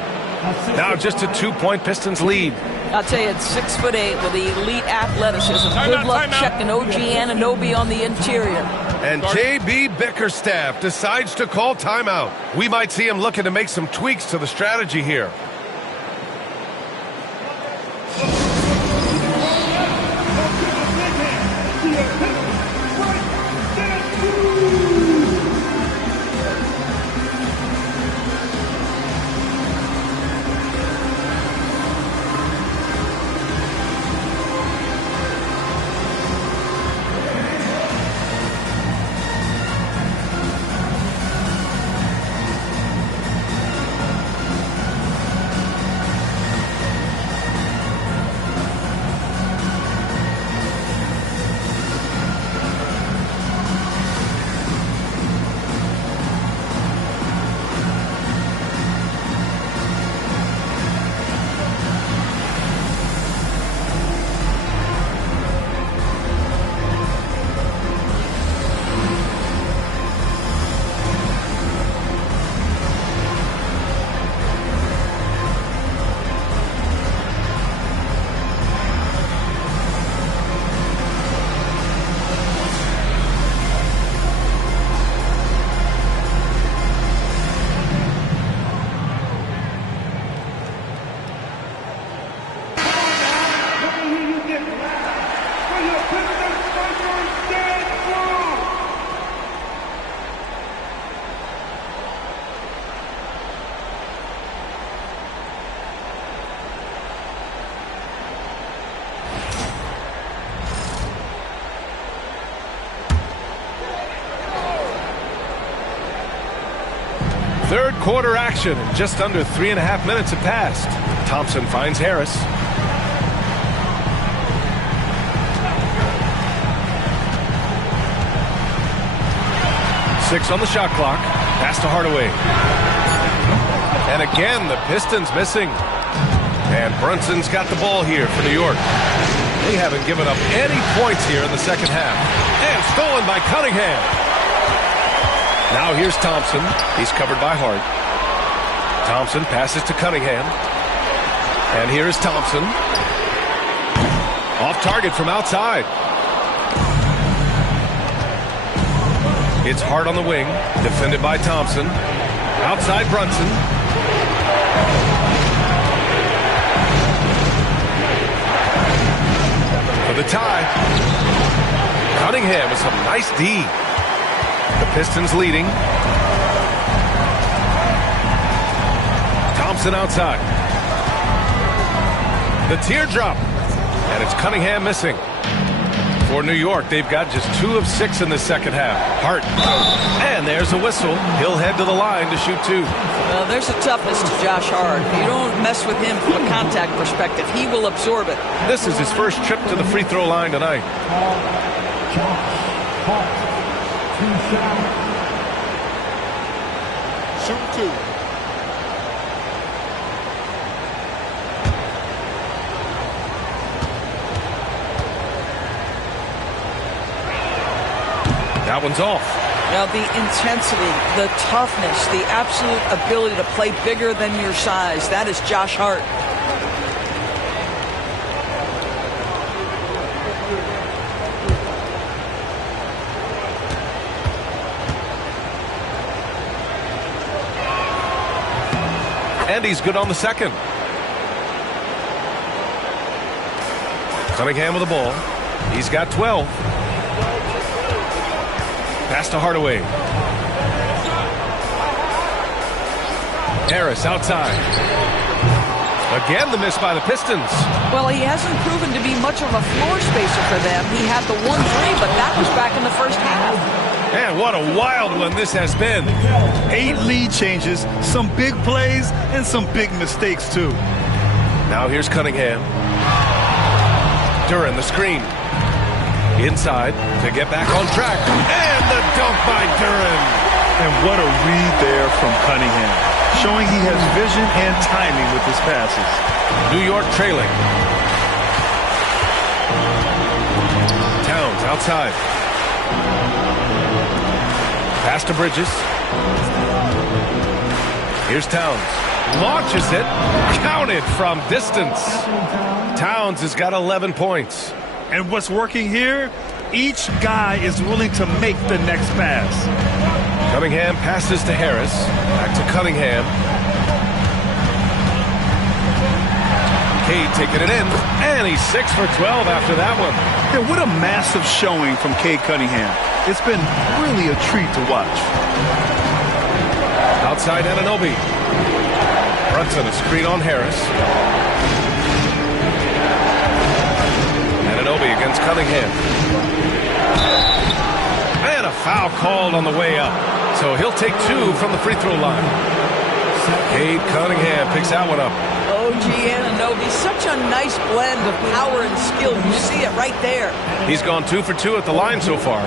Now just a 2-point Pistons lead. I'll tell you, it's 6'8" with elite athleticism. Good luck checking OG Anunoby on the interior. And J.B. Bickerstaff decides to call timeout. We might see him looking to make some tweaks to the strategy here. Quarter action, and just under 3.5 minutes have passed. Thompson finds Harris. Six on the shot clock. Pass to Hardaway. And again, the Pistons missing. And Brunson's got the ball here for New York. They haven't given up any points here in the second half. And stolen by Cunningham. Now here's Thompson. He's covered by Hart. Thompson passes to Cunningham. And here's Thompson. Off target from outside. It's Hart on the wing. Defended by Thompson. Outside Brunson. For the tie. Cunningham with some nice D. The Pistons leading. Thompson outside. The teardrop. And it's Cunningham missing. For New York, they've got just 2 of 6 in the second half. Hart. And there's a whistle. He'll head to the line to shoot 2. There's a toughness to Josh Hart. You don't mess with him from a contact perspective. He will absorb it. This is his first trip to the free throw line tonight. Shoot 2. That one's off. Now the intensity, the toughness, the absolute ability to play bigger than your size. That is Josh Hart. And he's good on the second. Cunningham with the ball. He's got 12. Pass to Hardaway. Harris outside. Again, the miss by the Pistons. Well, he hasn't proven to be much of a floor spacer for them. He had the 1-3, but that was back in the first half. Man, what a wild one this has been. 8 lead changes, some big plays, and some big mistakes, too. Now here's Cunningham. Duran, the screen. Inside to get back on track. And the dunk by Duran. And what a read there from Cunningham, showing he has vision and timing with his passes. New York trailing. Towns outside. Pass to Bridges. Here's Towns. Launches it. Counted from distance. Towns has got 11 points. And what's working here? Each guy is willing to make the next pass. Cunningham passes to Harris. Back to Cunningham. Cade taking it in. And he's 6 for 12 after that one. Yeah, what a massive showing from Cade Cunningham. It's been really a treat to watch. Outside Anunoby. Brunson, a screen on Harris. Anunoby against Cunningham. And a foul called on the way up. So he'll take 2 from the free throw line. Cade Cunningham picks that one up. OG Anunoby, such a nice blend of power and skill. You see it right there. He's gone 2 for 2 at the line so far.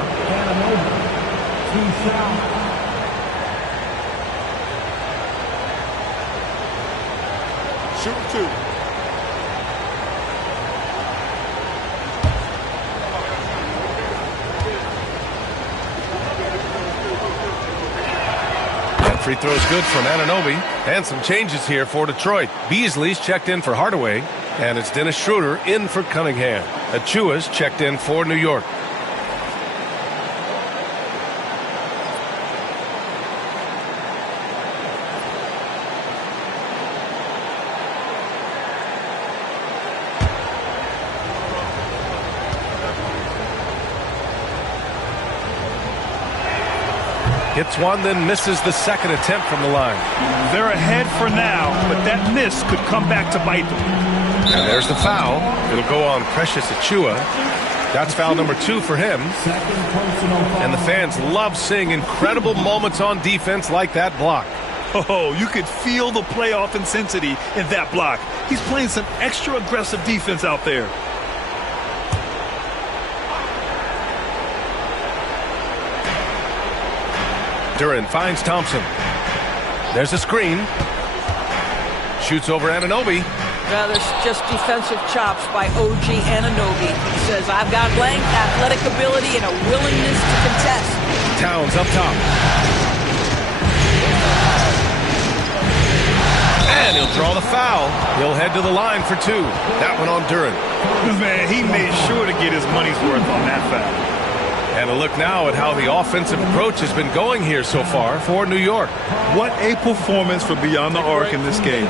Shoot 2. Free throw is good from Anunoby. And some changes here for Detroit. Beasley's checked in for Hardaway. And it's Dennis Schroeder in for Cunningham. Achua's checked in for New York. Hits one, then misses the second attempt from the line. They're ahead for now, but that miss could come back to bite them. And there's the foul. It'll go on Precious Achiuwa. That's foul number 2 for him. And the fans love seeing incredible moments on defense like that block. Oh, you could feel the playoff intensity in that block. He's playing some extra aggressive defense out there. Duren finds Thompson. There's a screen. Shoots over Anunoby. There's just defensive chops by OG Anunoby. He says, I've got length, athletic ability, and a willingness to contest. Towns up top. And he'll draw the foul. He'll head to the line for two. That one on Duren. Man, he made sure to get his money's worth on that foul. And a look now at how the offensive approach has been going here so far for New York. What a performance for beyond the arc in this game.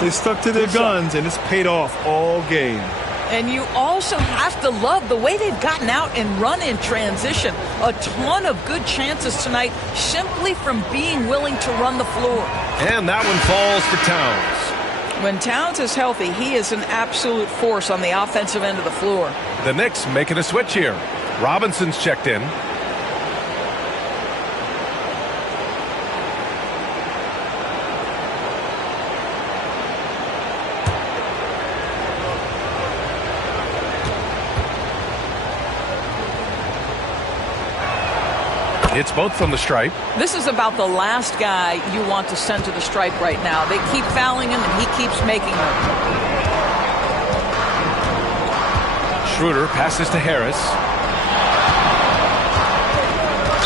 They stuck to their guns, and it's paid off all game. And you also have to love the way they've gotten out and run in transition. A ton of good chances tonight simply from being willing to run the floor. And that one falls for Towns. When Towns is healthy, he is an absolute force on the offensive end of the floor. The Knicks making a switch here. Robinson's checked in. It's both from the stripe. This is about the last guy you want to send to the stripe right now. They keep fouling him, and he keeps making them. Schroeder passes to Harris.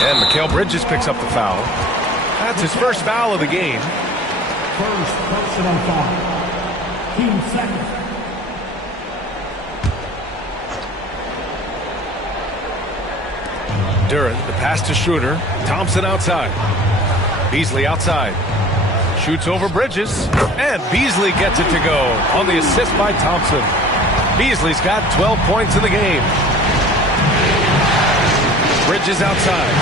And Mikal Bridges picks up the foul. That's his first foul of the game. First personal foul. Team second. Duren, the pass to Schroeder. Thompson outside. Beasley outside. Shoots over Bridges. And Beasley gets it to go on the assist by Thompson. Beasley's got 12 points in the game. Bridges outside.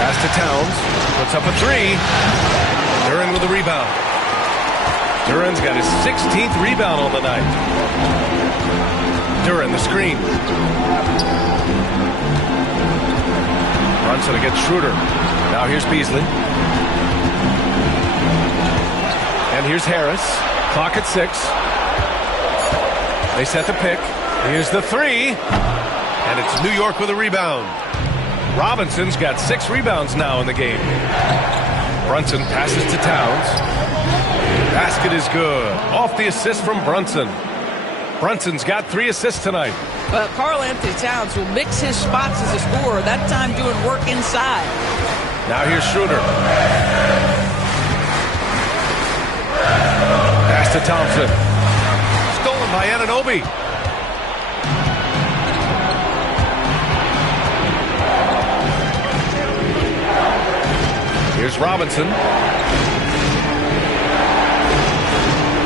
Pass to Towns. Puts up a three. Duren with a rebound. Duren's got his 16th rebound on the night. Duren, the screen. Brunson against Schroeder. Now here's Beasley. And here's Harris. Clock at 6. They set the pick. Here's the three. And it's New York with a rebound. Robinson's got 6 rebounds now in the game. Brunson passes to Towns. Basket is good. Off the assist from Brunson. Brunson's got 3 assists tonight. But Karl Anthony Towns will mix his spots as a scorer, that time doing work inside. Now here's Schroeder. Pass to Thompson. Stolen by Anunoby. Here's Robinson.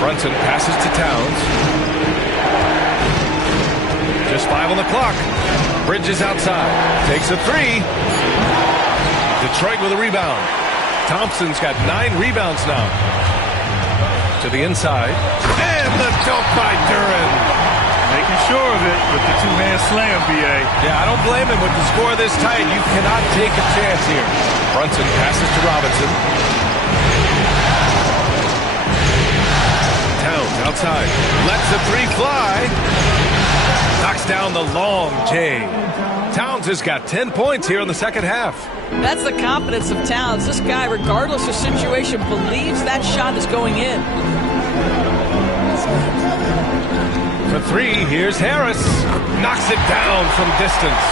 Brunson passes to Towns. Just 5 on the clock. Bridges outside. Takes a three. Detroit with a rebound. Thompson's got 9 rebounds now. To the inside. And the dunk by Duren. Making sure of it with the two-hand slam, B.A. Yeah, I don't blame him with the score this tight. You cannot take a chance here. Brunson passes to Robinson. Towns outside. Lets the three fly. Knocks down the long J. Towns has got 10 points here in the second half. That's the confidence of Towns. This guy, regardless of situation, believes that shot is going in. For 3, here's Harris. Knocks it down from distance.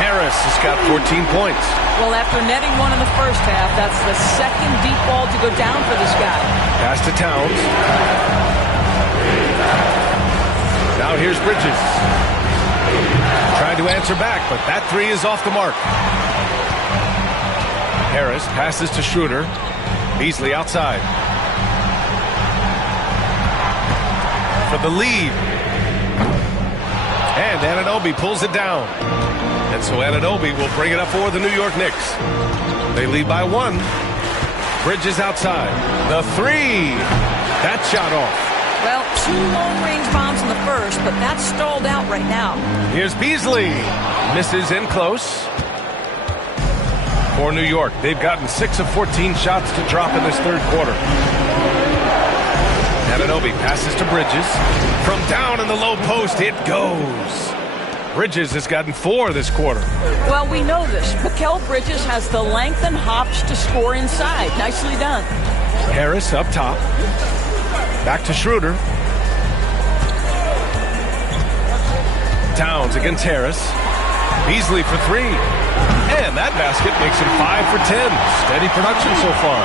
Harris has got 14 points. Well, after netting 1 in the first half, that's the second deep ball to go down for this guy. Pass to Towns. Now here's Bridges. Trying to answer back, but that 3 is off the mark. Harris passes to Schroeder. Beasley outside. For the lead. And Anunoby pulls it down. And so Anunoby will bring it up for the New York Knicks. They lead by 1. Bridges outside. The 3. That shot off. Well, 2 long-range bombs in the first, but that's stalled out right now. Here's Beasley. Misses in close. For New York, they've gotten 6 of 14 shots to drop in this third quarter. Anunoby passes to Bridges. From down in the low post, it goes. Bridges has gotten 4 this quarter. Well, we know this. Mikal Bridges has the length and hops to score inside. Nicely done. Harris up top. Back to Schroeder. Towns against Harris. Beasley for 3. And that basket makes him 5 for 10. Steady production so far.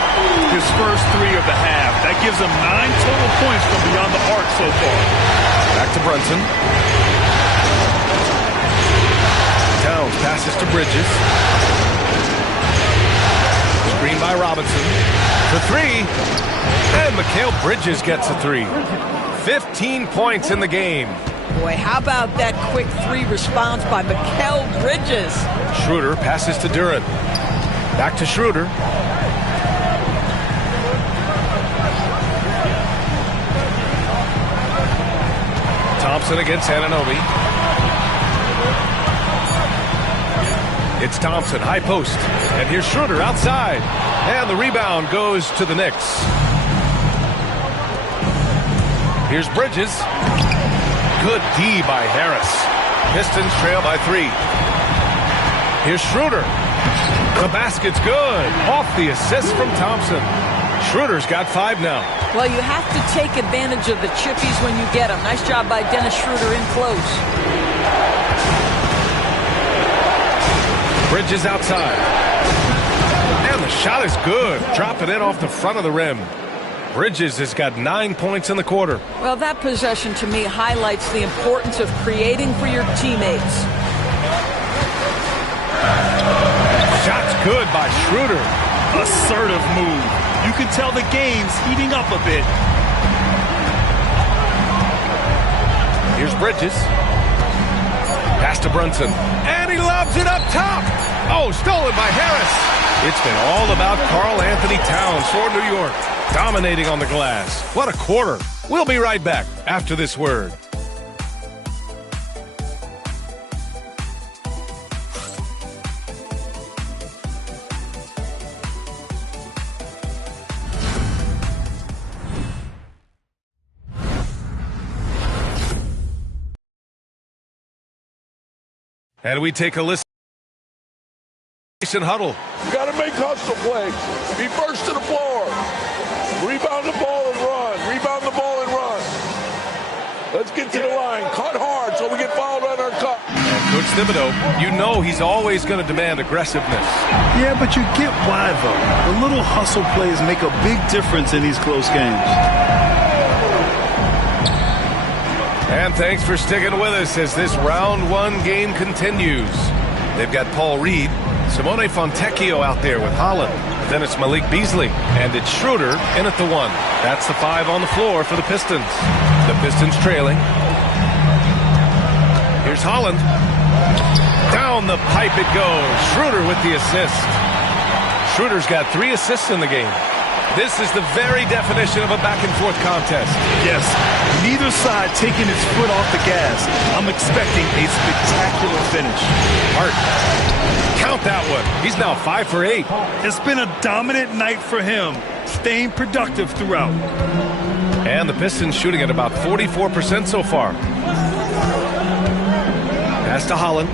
His first 3 of the half. That gives him 9 total points from beyond the arc so far. Back to Brunson. Towns passes to Bridges. Screen by Robinson. For 3. And Mikal Bridges gets a 3. 15 points in the game. Boy, how about that quick 3 response by Mikal Bridges? Schroeder passes to Duren. Back to Schroeder. Thompson against Anunoby. It's Thompson, high post. And here's Schroeder outside. And the rebound goes to the Knicks. Here's Bridges. Good D by Harris. Pistons trail by 3. Here's Schroeder. The basket's good. Off the assist from Thompson. Schroeder's got 5 now. Well, you have to take advantage of the chippies when you get them. Nice job by Dennis Schroeder in close. Bridges outside. And the shot is good. Dropping it off the front of the rim. Bridges has got 9 points in the quarter. Well, that possession to me highlights the importance of creating for your teammates. Shot's good by Schroeder. Assertive move. You can tell the game's heating up a bit. Here's Bridges. Pass to Brunson. And he lobs it up top. Oh, stolen by Harris. It's been all about Karl Anthony Towns for New York. Dominating on the glass. What a quarter. We'll be right back after this word. And we take a listen. Huddle. You got to make hustle plays. Be first to the floor. Rebound the ball and run. Rebound the ball and run. Let's get to the line. Cut hard so we get fouled on our cut. And Coach Thibodeau, you know he's always going to demand aggressiveness. Yeah, but you get why, though. The little hustle plays make a big difference in these close games. And thanks for sticking with us as this round 1 game continues. They've got Paul Reed, Simone Fontecchio out there with Holland. Then it's Malik Beasley, and it's Schroeder in at the 1. That's the 5 on the floor for the Pistons. The Pistons trailing. Here's Holland. Down the pipe it goes. Schroeder with the assist. Schroeder's got 3 assists in the game. This is the very definition of a back-and-forth contest. Yes, neither side taking its foot off the gas. I'm expecting a spectacular finish. Hart. Count that one. He's now 5 for 8. It's been a dominant night for him, staying productive throughout. And the Pistons shooting at about 44% so far. Pass to Holland.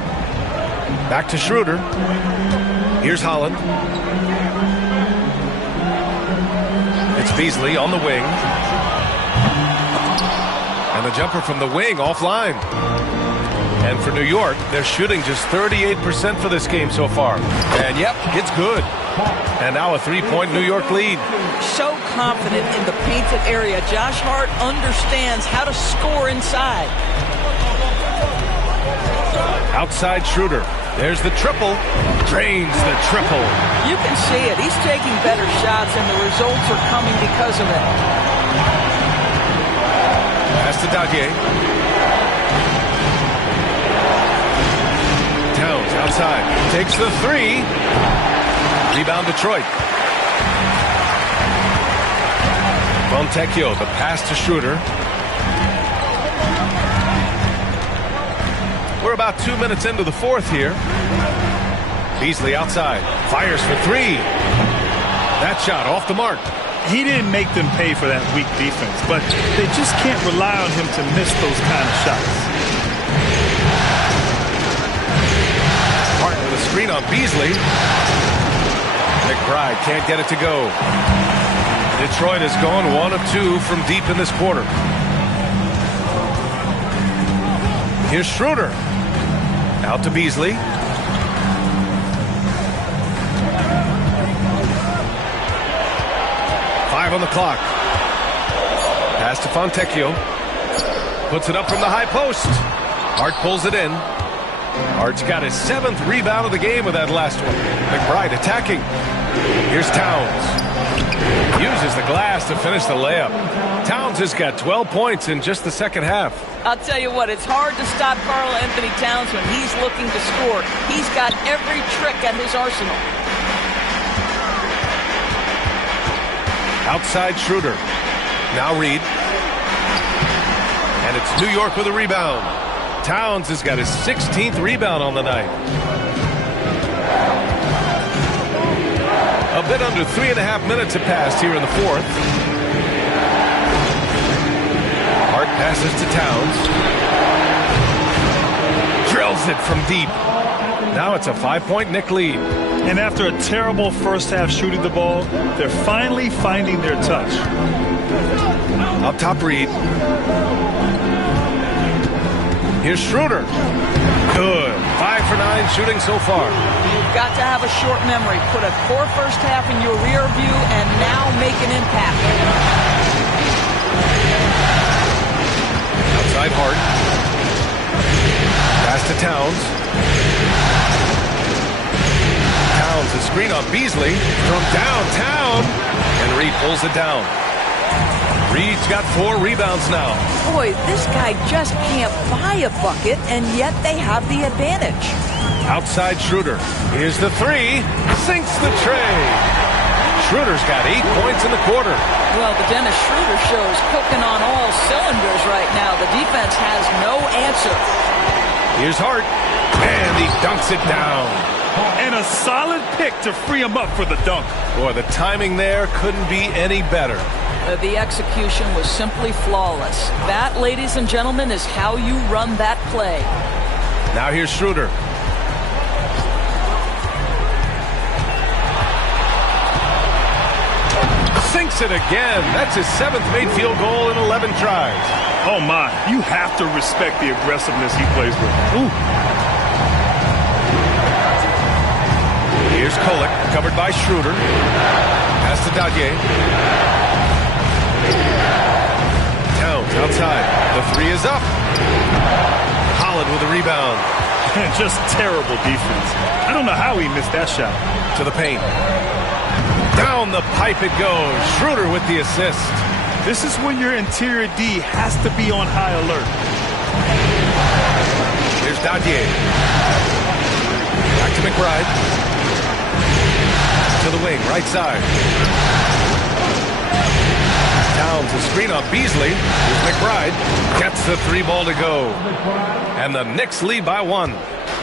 Back to Schroeder. Here's Holland. It's Beasley on the wing. And the jumper from the wing offline. And for New York, they're shooting just 38% for this game so far. And yep, it's good. And now a 3-point New York lead. So confident in the painted area. Josh Hart understands how to score inside. Outside Schroeder. There's the triple. Drains the triple. You can see it. He's taking better shots, and the results are coming because of it. Pass to Daguerre. Towns outside. Takes the 3. Rebound Detroit. Fontecchio, the pass to Schroeder. We're about 2 minutes into the 4th here. Beasley outside. Fires for three. That shot off the mark. He didn't make them pay for that weak defense, but they just can't rely on him to miss those kind of shots. Hart with a screen on Beasley. McBride can't get it to go. Detroit has gone 1 of 2 from deep in this quarter. Here's Schroeder. Out to Beasley. On the clock. Pass to Fontecchio. Puts it up from the high post. Hart pulls it in. Hart's got his 7th rebound of the game with that last one. McBride attacking. Here's Towns. Uses the glass to finish the layup. Towns has got 12 points in just the second half. I'll tell you what, it's hard to stop Karl Anthony Towns when he's looking to score. He's got every trick at his arsenal. Outside Schroeder. Now Reed. And it's New York with a rebound. Towns has got his 16th rebound on the night. A bit under 3.5 minutes have passed here in the fourth. Hart passes to Towns. Drills it from deep. Now it's a 5-point Knick lead. And after a terrible first half shooting the ball, they're finally finding their touch. Up top Reed. Here's Schroeder. Good. 5 for 9 shooting so far. You've got to have a short memory. Put a poor first half in your rear view and now make an impact. Outside Hart. Pass to Towns. Towns, a screen on Beasley from downtown, and Reed pulls it down. Reed's got 4 rebounds now. Boy, this guy just can't buy a bucket, and yet they have the advantage. Outside Schroeder. Here's the three. Sinks the tray. Schroeder's got 8 points in the quarter. Well, the Dennis Schroeder show is cooking on all cylinders right now. The defense has no answer. Here's Hart, and he dunks it down. And a solid pick to free him up for the dunk. Boy, the timing there couldn't be any better. The execution was simply flawless. That, ladies and gentlemen, is how you run that play. Now here's Schroeder. Sinks it again. That's his 7th made field goal in 11 tries. Oh, my. You have to respect the aggressiveness he plays with. Ooh. Here's Kolek, covered by Schroeder. Pass to Dadye. Towns outside. The three is up. Holland with a rebound. Just terrible defense. I don't know how he missed that shot. To the paint. Down the pipe it goes. Schroeder with the assist. This is when your interior D has to be on high alert. Here's Dadye. Back to McBride. To the wing, right side. Towns, a screen on Beasley. Here's McBride. Gets the 3 ball to go. And the Knicks lead by 1.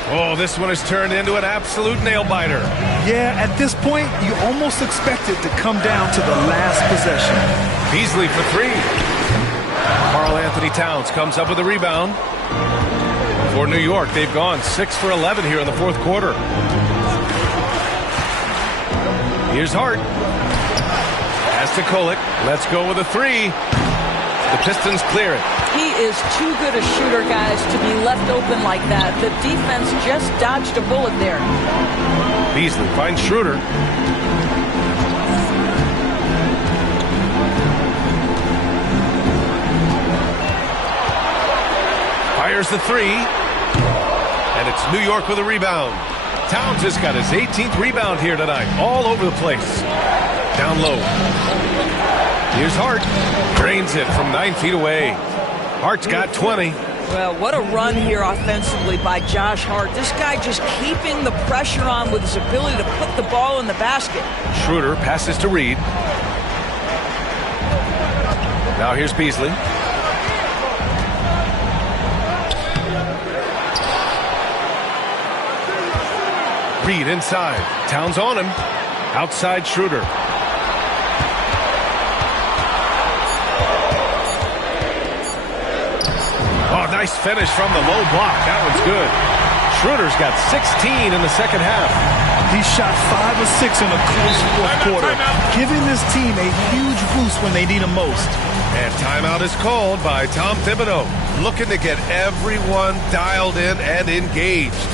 Oh, this one has turned into an absolute nail-biter. Yeah, at this point, you almost expect it to come down to the last possession. Beasley for 3. Karl Anthony Towns comes up with a rebound. For New York, they've gone 6 for 11 here in the fourth quarter. Here's Hart. Pass to Kolek. Let's go with a 3. The Pistons clear it. He is too good a shooter, guys, to be left open like that. The defense just dodged a bullet there. Beasley finds Schroeder. Fires the 3. And it's New York with a rebound. Towns has got his 18th rebound here tonight. All over the place. Down low. Here's Hart. Drains it from 9 feet away. Hart's got 20. Well, what a run here offensively by Josh Hart. This guy just keeping the pressure on with his ability to put the ball in the basket. Schroeder passes to Reed. Now here's Beasley. Reed inside. Towns on him. Outside Schroeder. Oh, nice finish from the low block. That one's good. Schroeder's got 16 in the second half. He shot 5 of 6 in a close fourth quarter, giving this team a huge boost when they need him most. And timeout is called by Tom Thibodeau, looking to get everyone dialed in and engaged.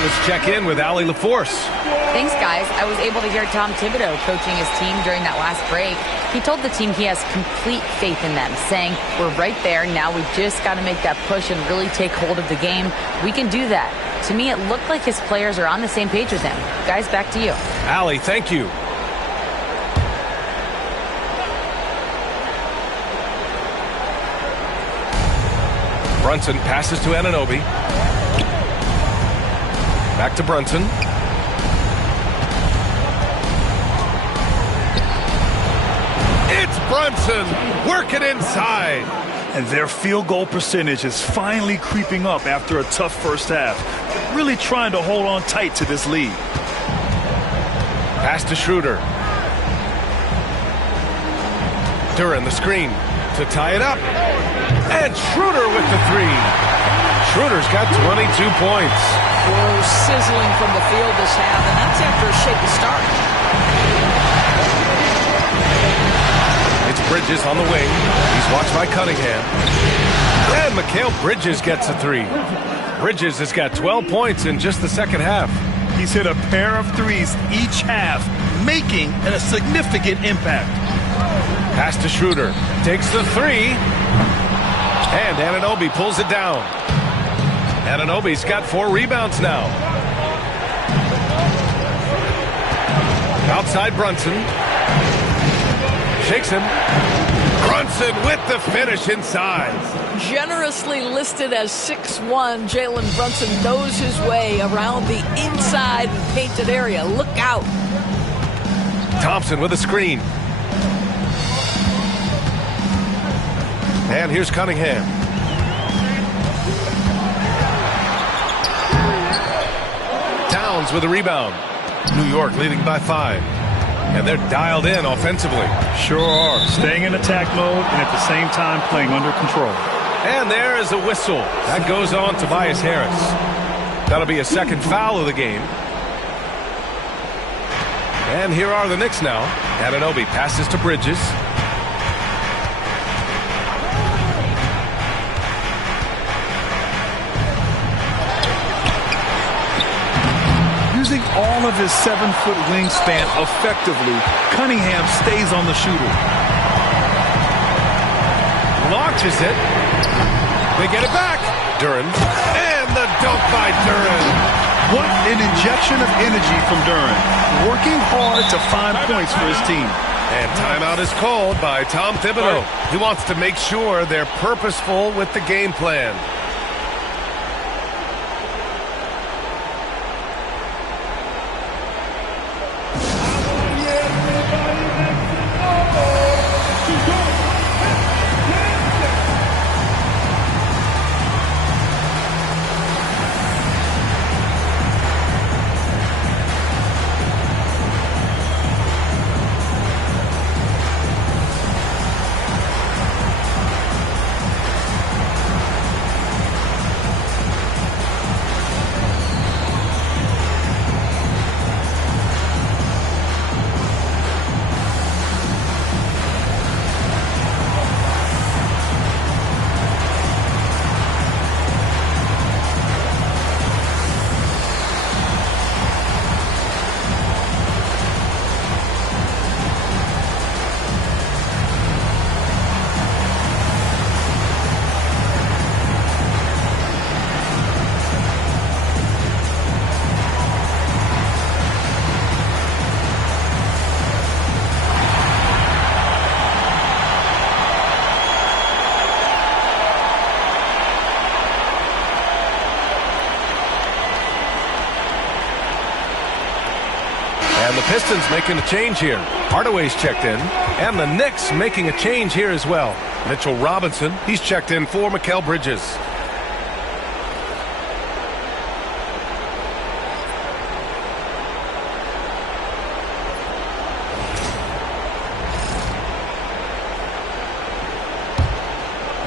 Let's check in with Allie LaForce. Thanks, guys. I was able to hear Tom Thibodeau coaching his team during that last break. He told the team he has complete faith in them, saying, we're right there. Now we just got to make that push and really take hold of the game. We can do that. To me, it looked like his players are on the same page with him. Guys, back to you. Allie, thank you. Brunson passes to Anunoby. Back to Brunson. It's Brunson working inside. And their field goal percentage is finally creeping up after a tough first half. They're really trying to hold on tight to this lead. Pass to Schroeder. Duran the screen to tie it up. And Schroeder with the three. Schroeder's got 22 points. Whoa, sizzling from the field this half, and that's after a shaky start. It's Bridges on the wing. He's watched by Cunningham. And Mikal Bridges gets a three. Bridges has got 12 points in just the second half. He's hit a pair of threes each half, making a significant impact. Pass to Schroeder. Takes the three. And Anunoby pulls it down. Anunoby's got 4 rebounds now. Outside Brunson. Shakes him. Brunson with the finish inside. Generously listed as 6'1", Jalen Brunson knows his way around the inside and painted area. Look out. Thompson with a screen. And here's Cunningham. Towns with a rebound. New York leading by 5. And they're dialed in offensively. Sure are. Staying in attack mode and at the same time playing under control. And there is a whistle. That goes on Tobias Harris. That'll be a second foul of the game. And here are the Knicks now. Anunoby passes to Bridges. Using all of his 7-foot wingspan effectively, Cunningham stays on the shooter. Launches it. They get it back. Duran. And the dunk by Duran. What an injection of energy from Duran. Working hard to find points for his team. And timeout is called by Tom Thibodeau. He wants to make sure they're purposeful with the game plan. And the Pistons making a change here. Hardaway's checked in. And the Knicks making a change here as well. Mitchell Robinson, he's checked in for Mikal Bridges.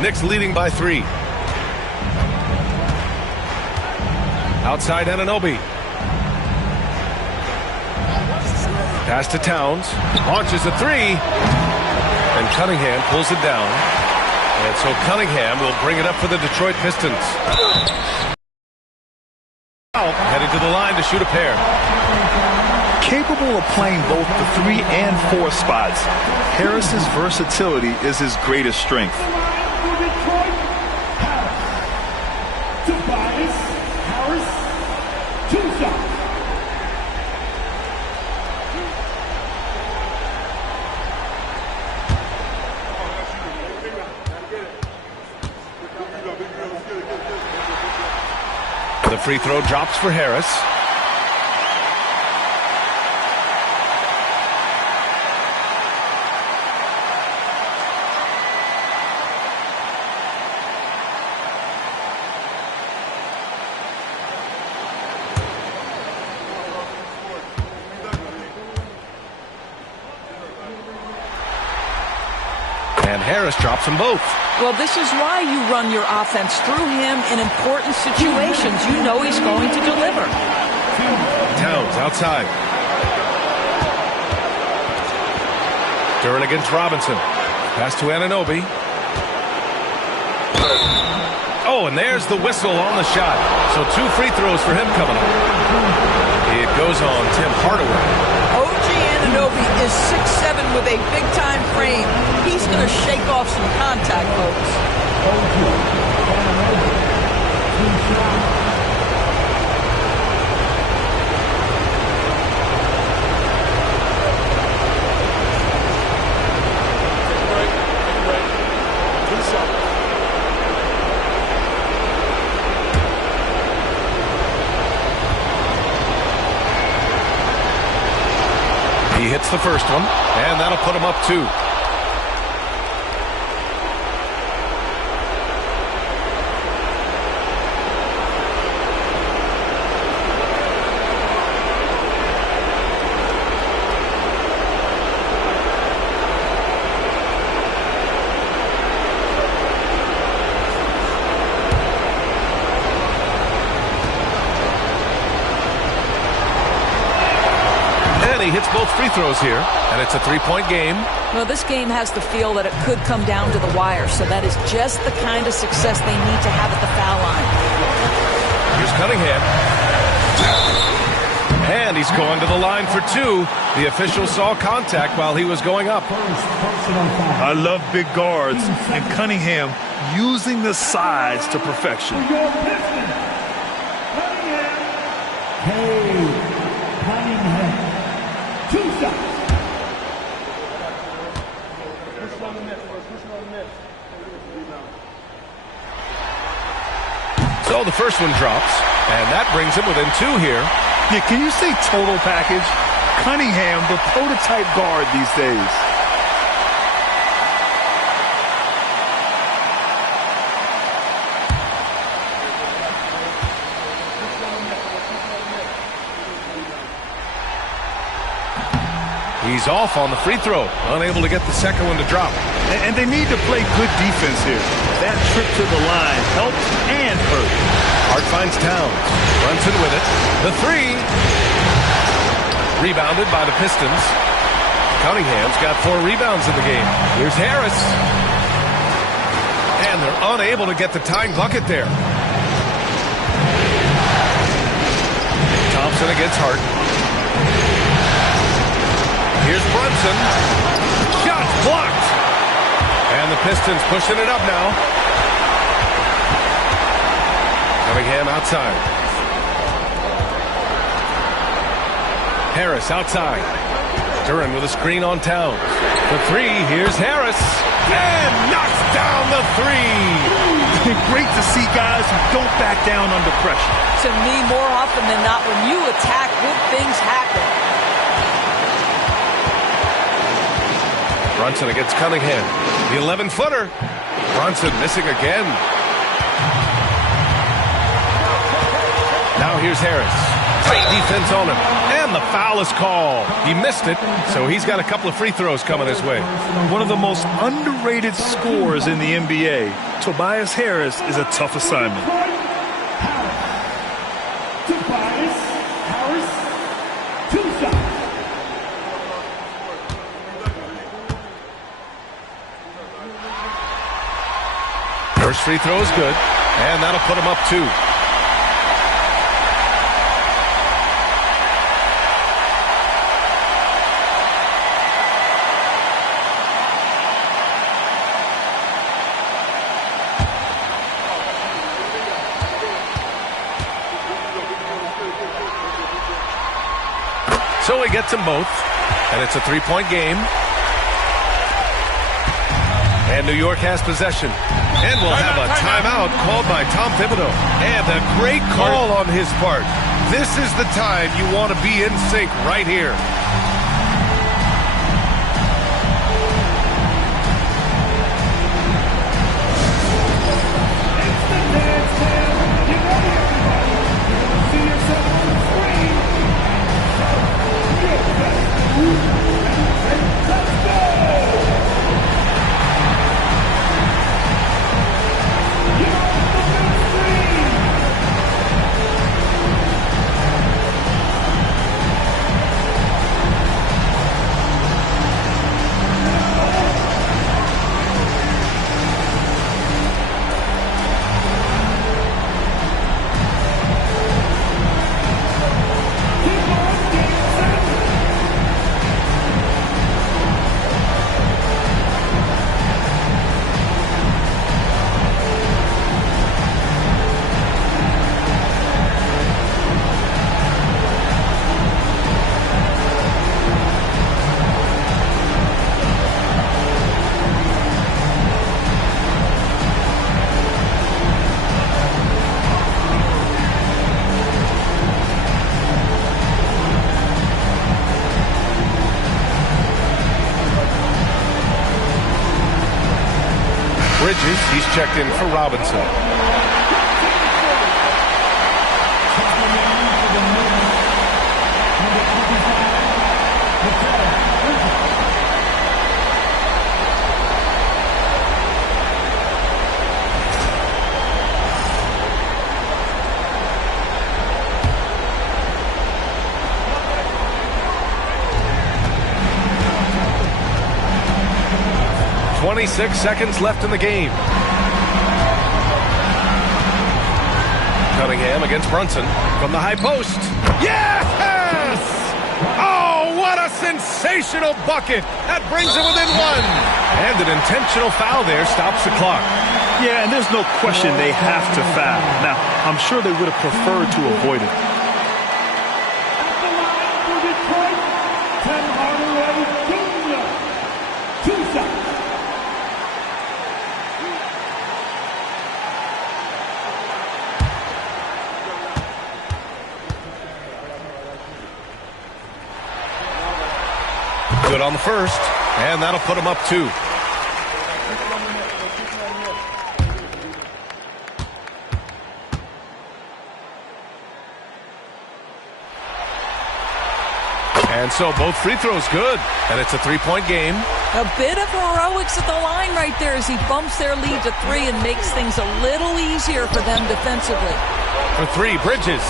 Knicks leading by 3. Outside Anunoby. Pass to Towns. Launches a 3. And Cunningham pulls it down. And so Cunningham will bring it up for the Detroit Pistons. Heading to the line to shoot a pair. Capable of playing both the 3 and 4 spots, Harris's versatility is his greatest strength. The free throw drops for Harris. And Harris drops them both. Well, this is why you run your offense through him in important situations. You know he's going to deliver. Towns outside. Duran against Robinson. Pass to Anunoby. Oh, and there's the whistle on the shot. So 2 free throws for him coming up. It goes on Tim Hardaway. OG Anunoby is 6'7" with a big-time frame. He's going to shake off some contact, folks. He hits the first one, and that'll put him up 2. He hits both free throws here, and it's a 3-point game. Well, this game has the feel that it could come down to the wire, so that is just the kind of success they need to have at the foul line. Here's Cunningham. And he's going to the line for 2. The official saw contact while he was going up. I love big guards, and Cunningham using the size to perfection. So the first one drops, and that brings him within 2 here. Yeah, can you say total package? Cunningham, the prototype guard these days. He's off on the free throw, unable to get the second one to drop. And they need to play good defense here. That trip to the line helps and hurts. Hart finds Towns. Brunson with it. The 3. Rebounded by the Pistons. Cunningham's got 4 rebounds in the game. Here's Harris. And they're unable to get the tying bucket there. Thompson against Hart. Here's Brunson. Shots blocked. And the Pistons pushing it up now. Cunningham outside. Harris outside. Duran with a screen on Towns. The 3, here's Harris. And knocks down the 3. Great to see guys who don't back down under pressure. To me, more often than not, when you attack, good things happen. Brunson against Cunningham. The 11-footer. Brunson missing again. Now here's Harris. Tight defense on him. And the foul is called. He missed it, so he's got a couple of free throws coming his way. One of the most underrated scorers in the NBA. Tobias Harris is a tough assignment. Tobias Harris, 2 shots. First free throw is good, and that'll put him up 2. So he gets them both, and it's a 3-point game. And New York has possession. And we'll have a timeout called by Tom Thibodeau. And a great call on his part. This is the time you want to be in sync right here. He's checked in for Robinson. .26 seconds left in the game. Cunningham against Brunson from the high post. Yes! Oh, what a sensational bucket. That brings it within 1. And an intentional foul there stops the clock. Yeah, and there's no question they have to foul. Now, I'm sure they would have preferred to avoid it. At the line for Detroit, Tim Hardaway Jr. 2 shots. Good on the first, and that'll put him up 2. And so both free throws good, and it's a 3-point game. A bit of heroics at the line right there as he bumps their lead to 3 and makes things a little easier for them defensively. For 3, Bridges.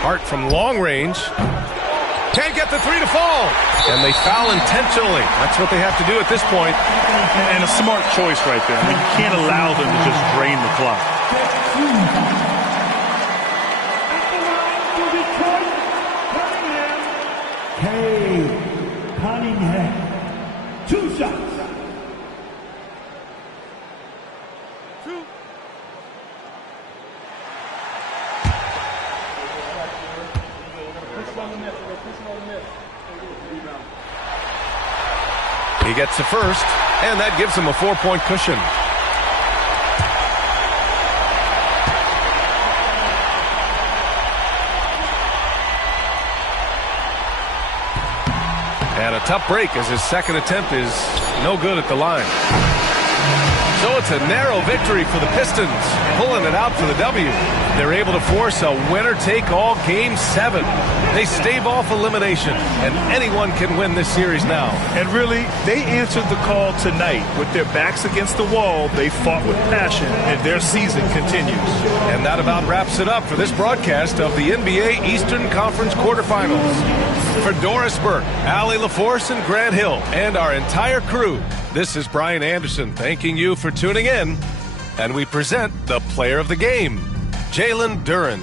Hart from long range. Can't get the 3 to fall. And they foul intentionally. That's what they have to do at this point. And a smart choice right there. I mean, you can't allow them to just drain the clock. Cunningham, 2 shots. He gets the first, and that gives him a 4-point cushion. And a tough break as his second attempt is no good at the line. So it's a narrow victory for the Pistons, pulling it out for the W. They're able to force a winner-take-all Game 7. They stave off elimination, and anyone can win this series now. And really, they answered the call tonight. With their backs against the wall, they fought with passion, and their season continues. And that about wraps it up for this broadcast of the NBA Eastern Conference quarterfinals. For Doris Burke, Allie LaForce, and Grant Hill, and our entire crew, this is Brian Anderson thanking you for tuning in. And we present the player of the game, Jalen Duren.